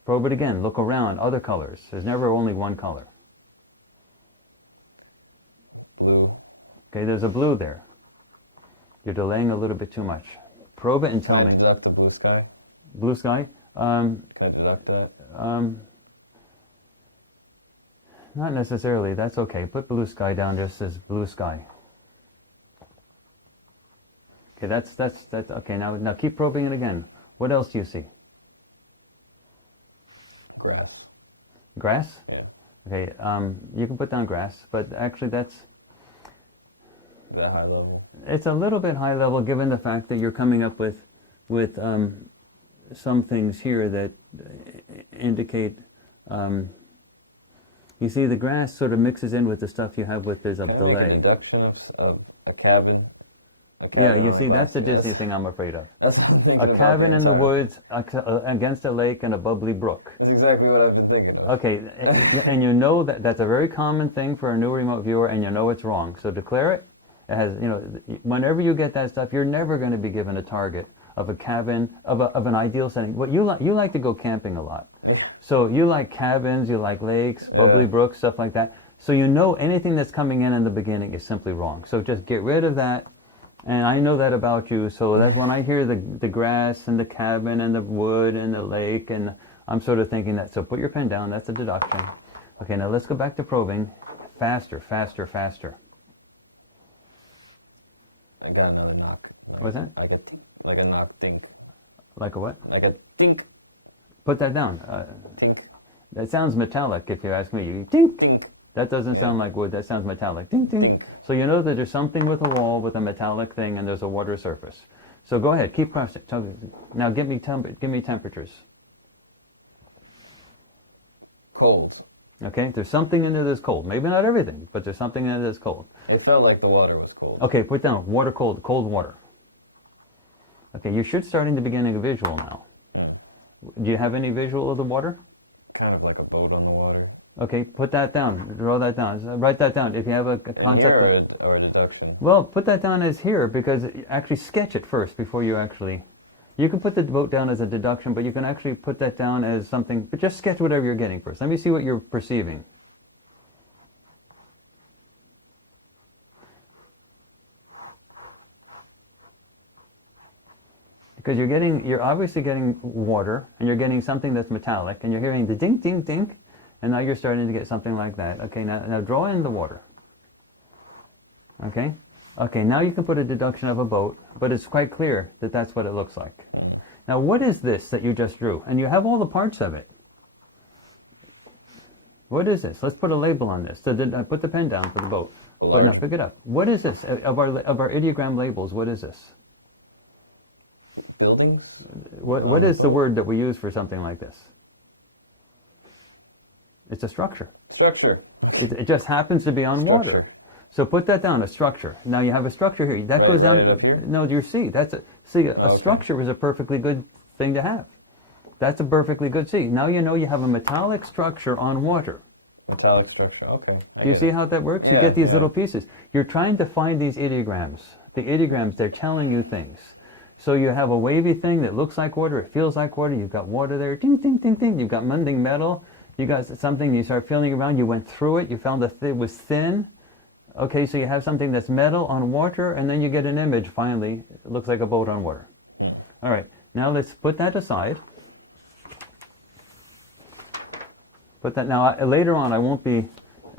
Probe it again. Look around. Other colors. There's never only one color. Blue. Okay, there's a blue there. You're delaying a little bit too much. Probe it and tell Can I me. deduct the blue sky? Blue sky? Can I deduct that? Not necessarily. That's okay. Put blue sky down just as blue sky. Okay, that's okay. Now keep probing it again. What else do you see? Grass. Grass? Yeah. Okay, you can put down grass, but actually Is that high level? it's a little bit high level given the fact that you're coming up with some things here that indicate. You see, the grass sort of mixes in with the stuff you have with there's a Can I make a delay. deduction of a cabin? Yeah, you see, on that's the top? Disney thing I'm afraid of. That's what I'm thinking A about cabin in the inside. woods against a lake and a bubbly brook. That's exactly what I've been thinking of. Okay, and you know that that's a very common thing for a new remote viewer, and you know it's wrong. So declare it. It has, whenever you get that stuff, you're never going to be given a target of a cabin of an ideal setting. What you like to go camping a lot. So you like cabins, you like lakes, bubbly brooks, stuff like that. So you know anything that's coming in the beginning is simply wrong. So just get rid of that. And I know that about you. So that's when I hear the grass and the cabin and the wood and the lake, and I'm sort of thinking that. So put your pen down. That's a deduction. Okay, now let's go back to probing. Faster, faster, faster. I got another knock. What's that? I get like a knock dink. Like a what? I get dink, Put that down. dink, That sounds metallic if you ask me. You dink. dink. That doesn't sound like wood. That sounds metallic. Ding, ding. Ding. So you know that there's something with a wall with a metallic thing, and there's a water surface. So go ahead, keep pressing. Now give me temperatures. Cold. Okay, there's something in there that's cold. Maybe not everything, but there's something in there that's cold. It felt like the water was cold. Okay, put down water cold water. Okay, you should start in the beginning of visual now. Do you have any visual of the water? Kind of like a boat on the water. Okay, put that down. Draw that down. Write that down. If you have a concept. Here or a reduction. Well, put that down as here because actually sketch it first before you actually. You can put the boat down as a deduction, but you can actually put that down as something. But just sketch whatever you're getting first. Let me see what you're perceiving. Because you're obviously getting water, and you're getting something that's metallic, and you're hearing the ding, ding, ding, and now you're starting to get something like that. Okay, now draw in the water. Okay? Okay, now you can put a deduction of a boat, but it's quite clear that that's what it looks like. Now, what is this that you just drew? And you have all the parts of it. What is this? Let's put a label on this. So put the pen down for the boat. But now, pick it up. What is this? Of our ideogram labels, what is this? Buildings? What is the word that we use for something like this? It's a structure. Structure. It just happens to be on water. Structure. So put that down, a structure. Now you have a structure here. That goes down. Write it up here? No, you see, a structure is a perfectly good thing to have. That's a perfectly good see. Now you know you have a metallic structure on water. Metallic structure. Okay. Do you see how that works? You Yeah, get these yeah. little pieces. You're trying to find these ideograms. The ideograms, they're telling you things. So you have a wavy thing that looks like water, it feels like water, you've got water there, ding, ding, ding, ding, you've got mending metal, You got something, you start feeling around, you went through it, you found that it was thin. Okay, so you have something that's metal on water, and then you get an image, finally. It looks like a boat on water. All right, now let's put that aside. Put that, now later on I won't be,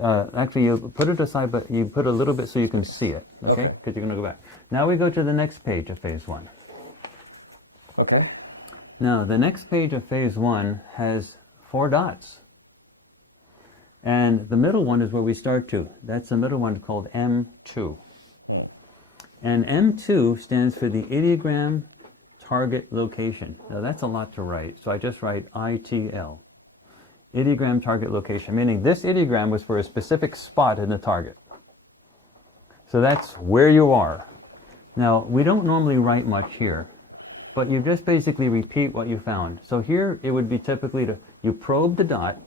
actually you put it aside, but you put a little bit so you can see it, okay? Because you're going to go back. Now we go to the next page of phase 1. Okay. Now the next page of phase 1 has 4 dots. And the middle one is where we start to. That's the middle one called M2. And M2 stands for the ideogram target location. Now that's a lot to write, so I just write ITL. Ideogram target location, meaning this ideogram was for a specific spot in the target. So that's where you are. Now, we don't normally write much here, but you just basically repeat what you found. So here it would be typically you probe the dot,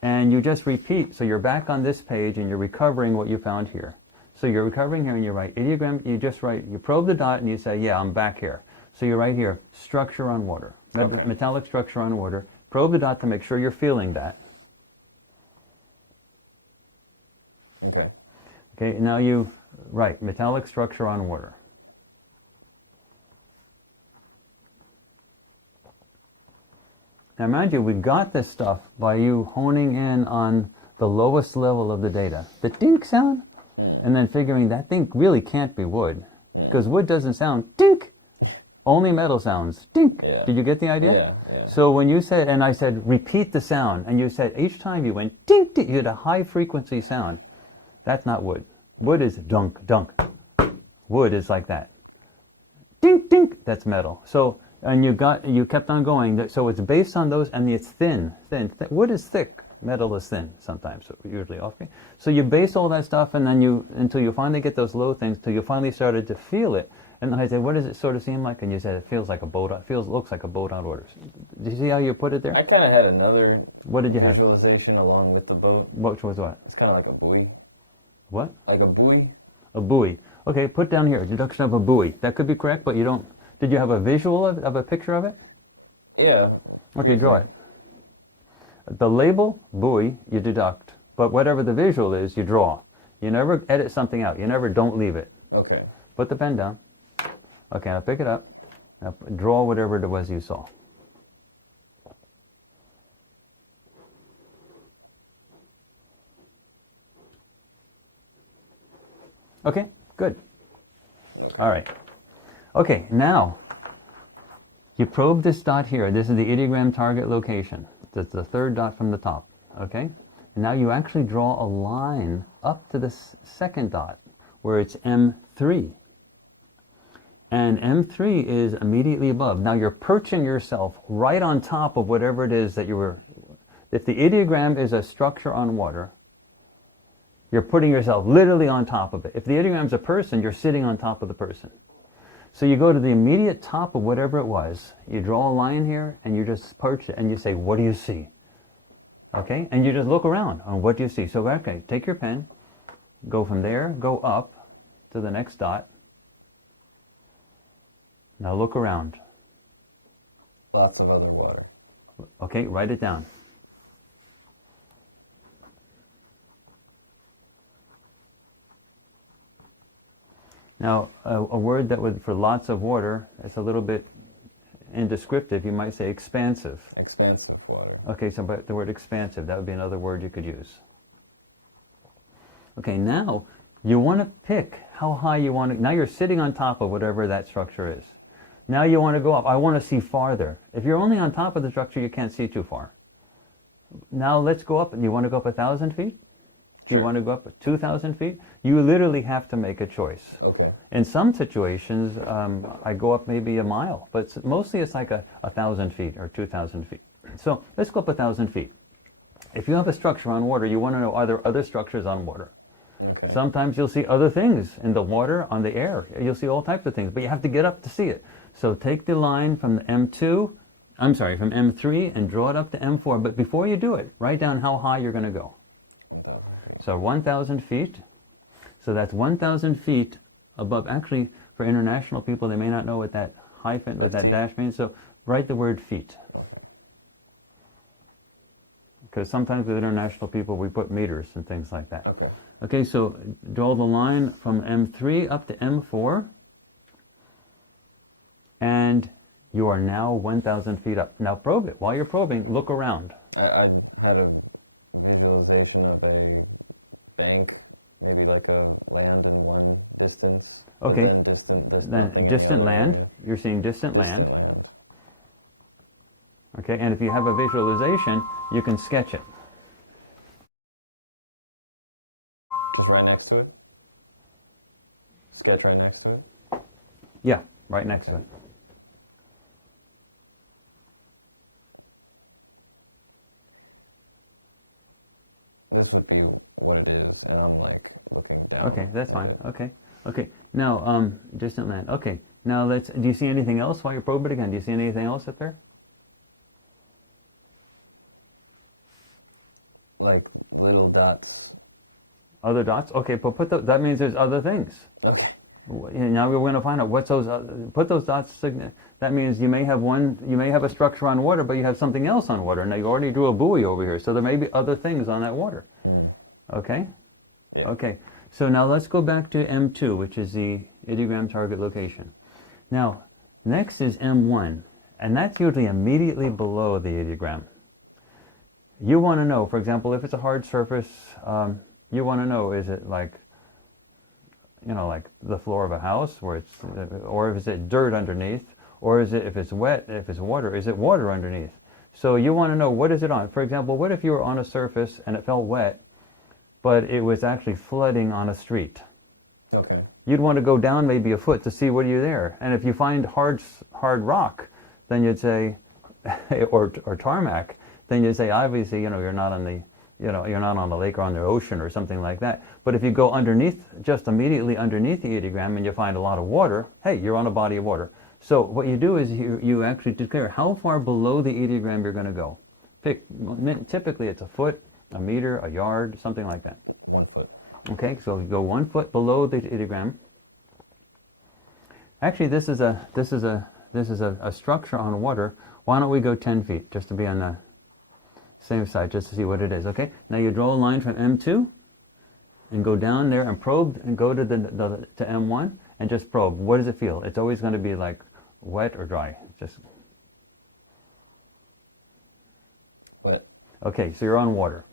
and you just repeat. So you're back on this page and you're recovering what you found here. So you're recovering here and you write ideogram, you probe the dot and you say, yeah, I'm back here. So you write here, structure on water, metallic structure on water. Probe the dot to make sure you're feeling that. Okay. Okay, now you write metallic structure on water. Now mind you, we got this stuff by you honing in on the lowest level of the data. The dink sound, and then figuring that thing really can't be wood. Because wood doesn't sound dink. Only metal sounds dink. Yeah. Did you get the idea? Yeah. So when you said, and I said, repeat the sound, and you said each time you went dink, dink, you had a high frequency sound. That's not wood. Wood is dunk, dunk. Wood is like that. Dink, dink, that's metal. So, and you kept on going. So it's based on those, and it's thin. Wood is thick. Metal is thin sometimes, so usually okay. So you base all that stuff, and then until you finally get those low things, till you finally started to feel it. And then I said, what does it sort of seem like? And you said, it feels like a boat. Looks like a boat on water. Do you see how you put it there? I kind of had another What did you have? visualization along with the boat. Which was what? It's kind of like a buoy. What? Like a buoy? A buoy. Okay, put down here, deduction of a buoy. That could be correct, but you don't... Did you have a visual of a picture of it? Yeah. Okay, draw it. The label, buoy, you deduct. But whatever the visual is, you draw. You never edit something out. You never don't leave it. Okay. Put the pen down. Okay, now pick it up. Now draw whatever it was you saw. Okay, good. All right. Okay, now you probe this dot here. This is the ideogram target location. That's the third dot from the top. Okay? And now you actually draw a line up to the second dot where it's M3. And M3 is immediately above. Now you're perching yourself right on top of whatever it is that you were... If the ideogram is a structure on water, you're putting yourself literally on top of it. If the ideogram's a person, you're sitting on top of the person. So you go to the immediate top of whatever it was, you draw a line here, and you just perch it, and you say, what do you see? Okay? And you just look around on what do you see. So, okay, take your pen, go from there, go up to the next dot. Now look around. Lots of other water. Okay, write it down. Now, a word that would, for lots of water, it's a little bit indescriptive. You might say expansive. Expansive water. Okay, so but the word expansive, that would be another word you could use. Okay, now you want to pick how high you want to, now you're sitting on top of whatever that structure is. Now you want to go up. I want to see farther. If you're only on top of the structure, you can't see too far. Now let's go up. Do you want to go up 1,000 feet? Do you want to go up 2,000 feet? You literally have to make a choice. Okay. In some situations, I go up maybe a mile, but mostly it's like 1,000 feet or 2,000 feet. So let's go up 1,000 feet. If you have a structure on water, you want to know, are there other structures on water? Okay. Sometimes you'll see other things in the water, on the air. You'll see all types of things, but you have to get up to see it. So take the line from the from M3 and draw it up to M4. But before you do it, write down how high you're going to go. Okay. So 1,000 feet. So that's 1,000 feet above. Actually, for international people, they may not know what that hyphen, what that dash means. So write the word feet. Okay. because sometimes with international people we put meters and things like that. Okay. Okay, so draw the line from M3 up to M4, and you are now 1,000 feet up. Now probe it. While you're probing, look around. I had a visualization of a bank, maybe like a land in one distance. Okay. Then distant Then distant land. You're seeing distant land. Okay, and if you have a visualization, you can sketch it. Just right next to it? Sketch right next to it? Yeah, right next to it. This would be what it is, and I'm like looking down. Okay, that's fine. Okay. Okay. Now, distant land. Okay. Now let's. Do you see anything else while you probe it again? Do you see anything else up there? Like little dots. Other dots? Okay, but that means there's other things. Okay. Now we're going to find out what's those. Put those dots. That means you may have one. You may have a structure on water, but you have something else on water. Now you already drew a buoy over here, so there may be other things on that water. Okay. Yeah. Okay. So now let's go back to M2, which is the ideogram target location. Now, next is M1, and that's usually immediately below the ideogram. You want to know, for example, if it's a hard surface, you want to know, is it like, like the floor of a house, or is it dirt underneath, or is it, if it's wet, if it's water, is it water underneath? So you want to know, what is it on? For example, what if you were on a surface and it felt wet, but it was actually flooding on a street? Okay. You'd want to go down maybe a foot to see what are there. And if you find hard rock, then you'd say, or tarmac, then you'd say, obviously, you're not on the, you're not on the lake or on the ocean or something like that. But if you go underneath, just immediately underneath the ideogram, and you find a lot of water, hey, you're on a body of water. So what you do is you actually declare how far below the ideogram you're going to go. Typically it's a foot, a meter, a yard, something like that. 1 foot. Okay, so you go 1 foot below the ideogram. Actually, this is a structure on water. Why don't we go 10 feet just to be on the same side, just to see what it is? Okay. Now you draw a line from M2 and go down there and probe, and go to to M1 and just probe. What does it feel? It's always going to be like wet or dry. Just Wet. okay. So you're on water.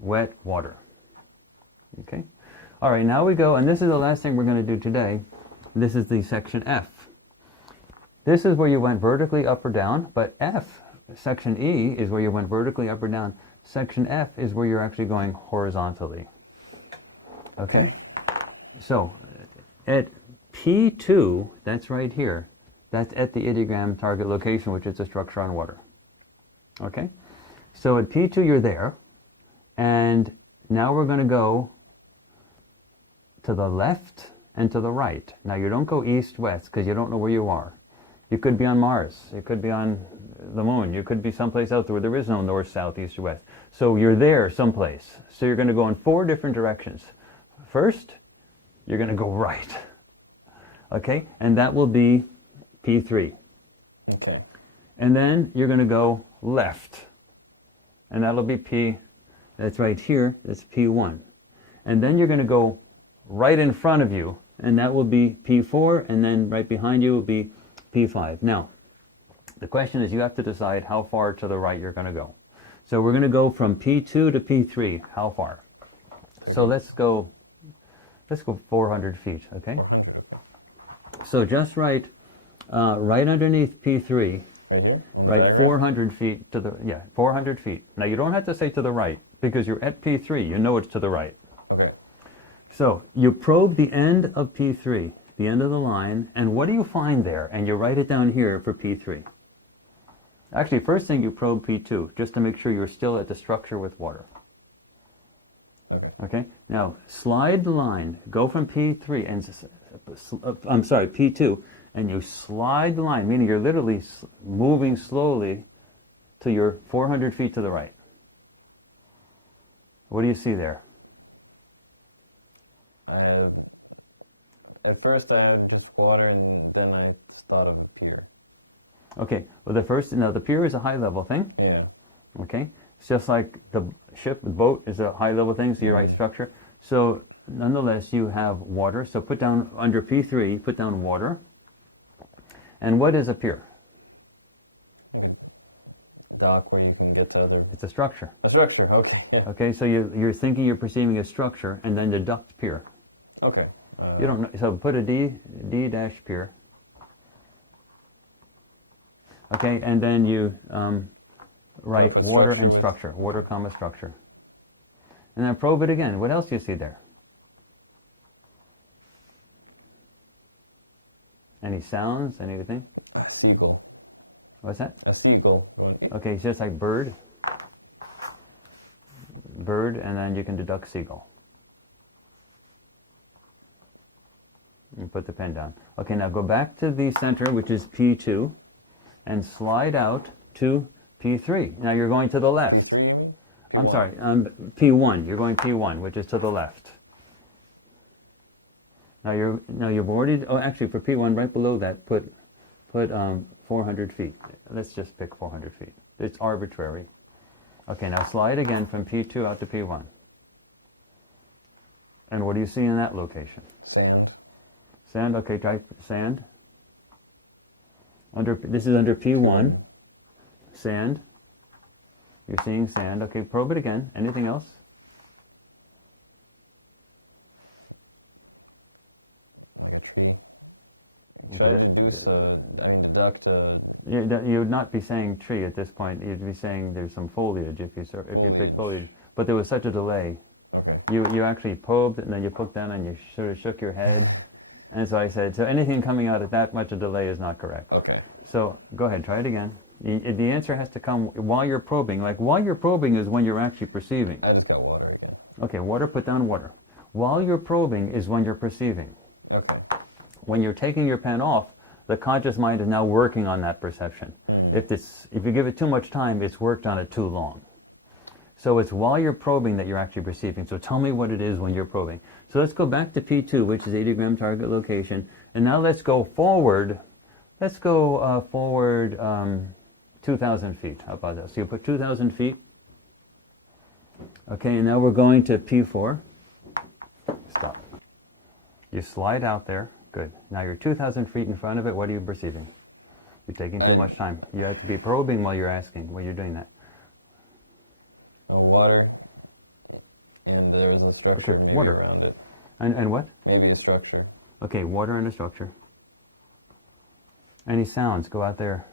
Wet water. Okay. All right, now we go, and this is the last thing we're going to do today. This is the section F. This is where you went vertically up or down, but F, section E, is where you went vertically up or down. Section F is where you're actually going horizontally. Okay? So, at P2, that's right here, that's at the ideogram target location, which is a structure on water. Okay? So at P2, you're there, and now we're going to go to the left and to the right. Now you don't go east-west because you don't know where you are. You could be on Mars. You could be on the moon. You could be someplace else where there is no north, south, east, or west. So you're there someplace. So you're going to go in 4 different directions. First, you're going to go right. Okay? And that will be P3. Okay. And then you're going to go left. And that'll be P, that's right here, that's P1. And then you're going to go right in front of you, and that will be P4, and then right behind you will be P5. Now, the question is, you have to decide how far to the right you're going to go. So we're going to go from P2 to P3. How far? So let's go 400 feet, okay? 400. So just right underneath P3, Okay. right 400 feet to the, 400 feet. Now you don't have to say to the right, because you're at P3, you know it's to the right. Okay. So you probe the end of P3, the end of the line, and what do you find there? And you write it down here for P3. Actually, first thing you probe P2, just to make sure you're still at the structure with water. Okay. Okay? Now, slide the line, go from P3, P2, and you slide the line, meaning you're literally moving slowly to your 400 feet to the right. What do you see there? At first I had just water, and then I thought of a pier. Okay, well the pier is a high level thing. Yeah. Okay, It's just like the ship, the boat is a high level thing, so you write structure. So nonetheless, you have water. So put down under P3, put down water. And what is a pier? Dock where you can get to other. It's a structure. A structure, okay. Okay, so you're thinking you're perceiving a structure and then deduct pier. Okay. You don't know, so put a D dash pier. Okay, and then you write water and structure, water comma structure. And then probe it again. What else do you see there? Any sounds, anything? A seagull. What's that? A seagull. Okay, it's just like bird. Bird, and then you can deduct seagull. And put the pen down. Okay, now go back to the center, which is P2, and slide out to P3. Now you're going to the left. P3 even? I'm sorry, P1. You're going P1, which is to the left. Now you've already. Oh, actually, for P1, right below that, put 400 feet. Let's just pick 400 feet. It's arbitrary. Okay, now slide again from P2 out to P1. And what do you see in that location? Sand. Sand. Okay, type sand. This is under P1. Sand. You're seeing sand. Okay, probe it again. Anything else? Try to deduce, deduct. You would not be saying tree at this point. You'd be saying there's some foliage if you pick foliage. But there was such a delay. Okay. You actually probed and then you poked down and you sort of shook your head. And so I said, so anything coming out at that much a delay is not correct. Okay. So go ahead, try it again. The answer has to come while you're probing. Like while you're probing is when you're actually perceiving. I just got water again. Okay, water, put down water. While you're probing is when you're perceiving. Okay. When you're taking your pen off, the conscious mind is now working on that perception. If you give it too much time, it's worked on it too long. So it's while you're probing that you're actually perceiving. So tell me what it is when you're probing. So let's go back to P2, which is 80 gram target location. And now let's go forward. Let's go forward 2,000 feet. How about that? So you put 2,000 feet. Okay, and now we're going to P4. Stop. You slide out there. Good. Now you're 2,000 feet in front of it. What are you perceiving? You're taking too much time. You have to be probing while you're asking, while you're doing that. Water, and there's a structure Okay, water. around it. And what? Maybe a structure. Okay, water and a structure. Any sounds? Go out there.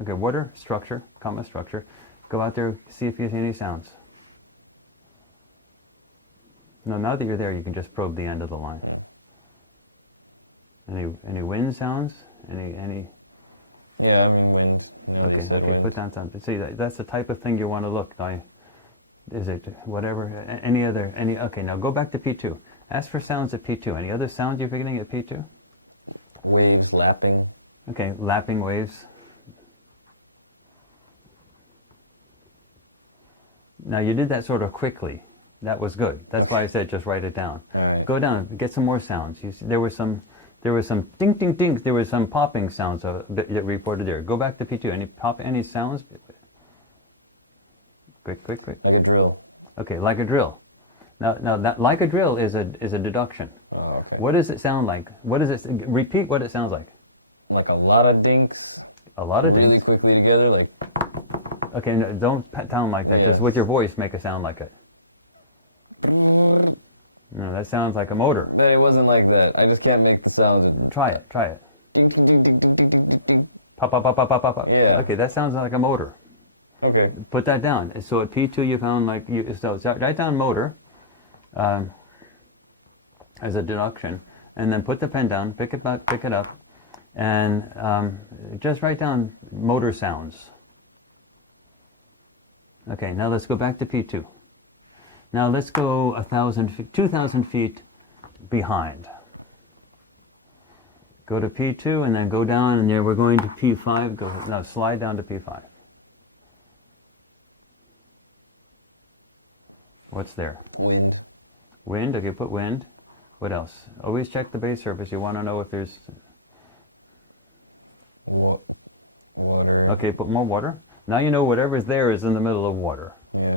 Okay, water, structure, comma, structure. Go out there, see if you see any sounds. No, now that you're there, you can just probe the end of the line. Any wind sounds? Any? Yeah, I mean wind. Okay, wind. put down something. See, that's the type of thing you want to look. Is it whatever? Okay, now go back to P2. Ask for sounds at P2. Any other sounds you're beginning at P2? Waves lapping. Okay, lapping waves. Now you did that sort of quickly. That was good. That's why I said just write it down. All right. Go down, get some more sounds. You see, there was some ding ding ding. There was some popping sounds that reported there. Go back to P2. Any sounds? Quick. Like a drill. Okay, like a drill. Now that like a drill is a deduction. Oh, okay. What does it sound like? Repeat what it sounds like. Like a lot of dinks. A lot of really dinks. quickly together, like. Okay, no, don't sound like that. Yeah. Just with your voice, make a sound like it. No, that sounds like a motor. But it wasn't like that. I just can't make the sound. Try it. Ding ding ding ding ding ding ding ding. Pop, pop, pop, pop, pop, pop. Yeah. Okay, that sounds like a motor. Okay. Put that down. So at P2 you found so write down motor as a deduction, and then put the pen down, pick it up, and just write down motor sounds. Okay, now let's go back to P2. Now let's go 1,000 feet, 2,000 feet behind. Go to P2 and then go down, and there we're going to P5. Now slide down to P5. What's there? Wind. Wind. Okay, put wind. What else? Always check the base surface. You want to know if there's. Water. Okay, put more water. Now you know whatever's there is in the middle of water. Yeah.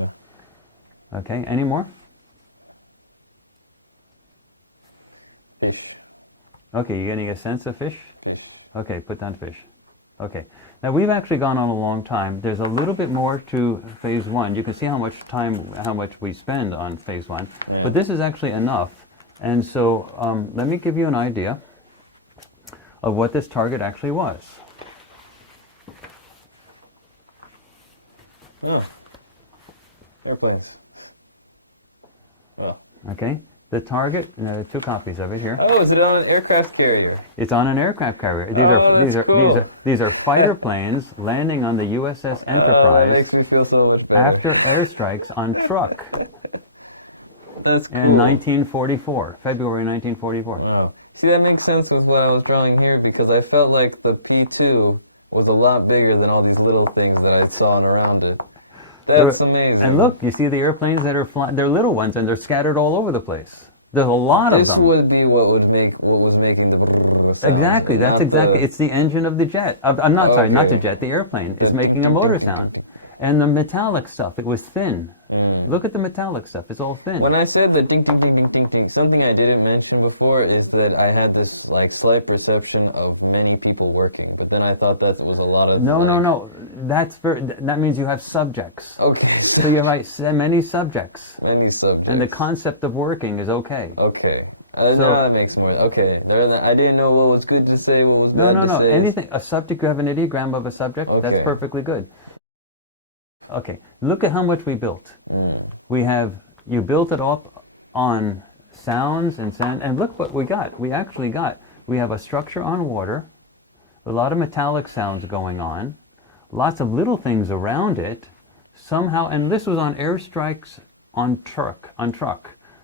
Okay, any more? Fish. Okay, you're getting a sense of fish? Fish. Okay, put down fish. Okay, now we've actually gone on a long time. There's a little bit more to phase one. You can see how much time, how much we spend on phase one, but this is actually enough. And so let me give you an idea of what this target actually was. Oh. Airplanes. Oh. Okay, the target, two copies of it here. Oh, is it on an aircraft carrier? It's on an aircraft carrier. These are fighter planes landing on the USS Oh, that Enterprise makes me feel so much better. after airstrikes on Truk That's cool. in 1944, February 1944. Wow. See, that makes sense with what I was drawing here because I felt like the P2 was a lot bigger than all these little things that I saw around it. That's amazing. And look, you see the airplanes that are flying, they're little ones and they're scattered all over the place. There's a lot of them. This would be what was making the sound. Exactly, that's exactly, it's the engine of the jet. I'm not, sorry, not the jet, the airplane is making a motor sound. And the metallic stuff, it was thin. Look at the metallic stuff, it's all thin. When I said the ding ding ding ding ding ding, something I didn't mention before is that I had this like slight perception of many people working, but then I thought that was a lot of No, that means you have subjects. Okay. So you're right, many subjects. Many subjects. And the concept of working is okay. Okay. So- Now that makes more. Okay. I didn't know what was good to say, what was bad to No, say. anything, a subject, you have an ideogram of a subject, that's Okay. perfectly good. Okay, look at how much we built. You built it up on sounds and sand, and look what we got. We have a structure on water, a lot of metallic sounds going on, lots of little things around it, somehow, and this was on airstrikes on truck.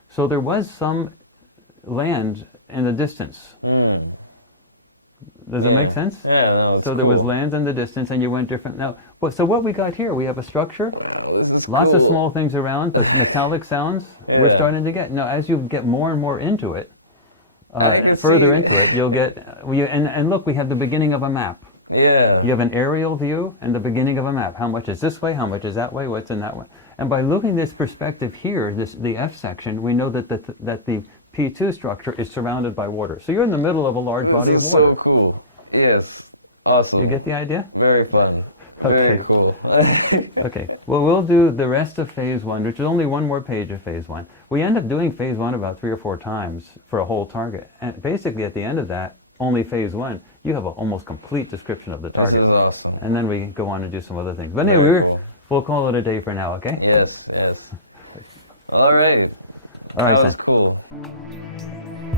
So there was some land in the distance. Does it make sense? Yeah, no, it's So there was cool. land in the distance, and you went different. Now, so what we got here, we have a structure, This is lots of cool. small things around, the metallic sounds. We're Yeah. starting to get. Now, as you get more and more into it, I can further see- into it, you'll get. And look, we have the beginning of a map. Yeah. You have an aerial view and the beginning of a map. How much is this way? How much is that way? What's in that way? And by looking this perspective here, the F section, we know that the P2 structure is surrounded by water. So you're in the middle of a large body of This is water. so cool. Yes. Awesome. You get the idea? Very fun. Okay. Very cool. Okay. Well, we'll do the rest of phase one, which is only one more page of phase one. We end up doing phase one about 3 or 4 times for a whole target. And basically, at the end of that, only phase one, you have an almost complete description of the target. This is awesome. And then we go on and do some other things. But anyway, Cool. we'll call it a day for now, okay? Yes, yes. All right. All right, That son. was cool.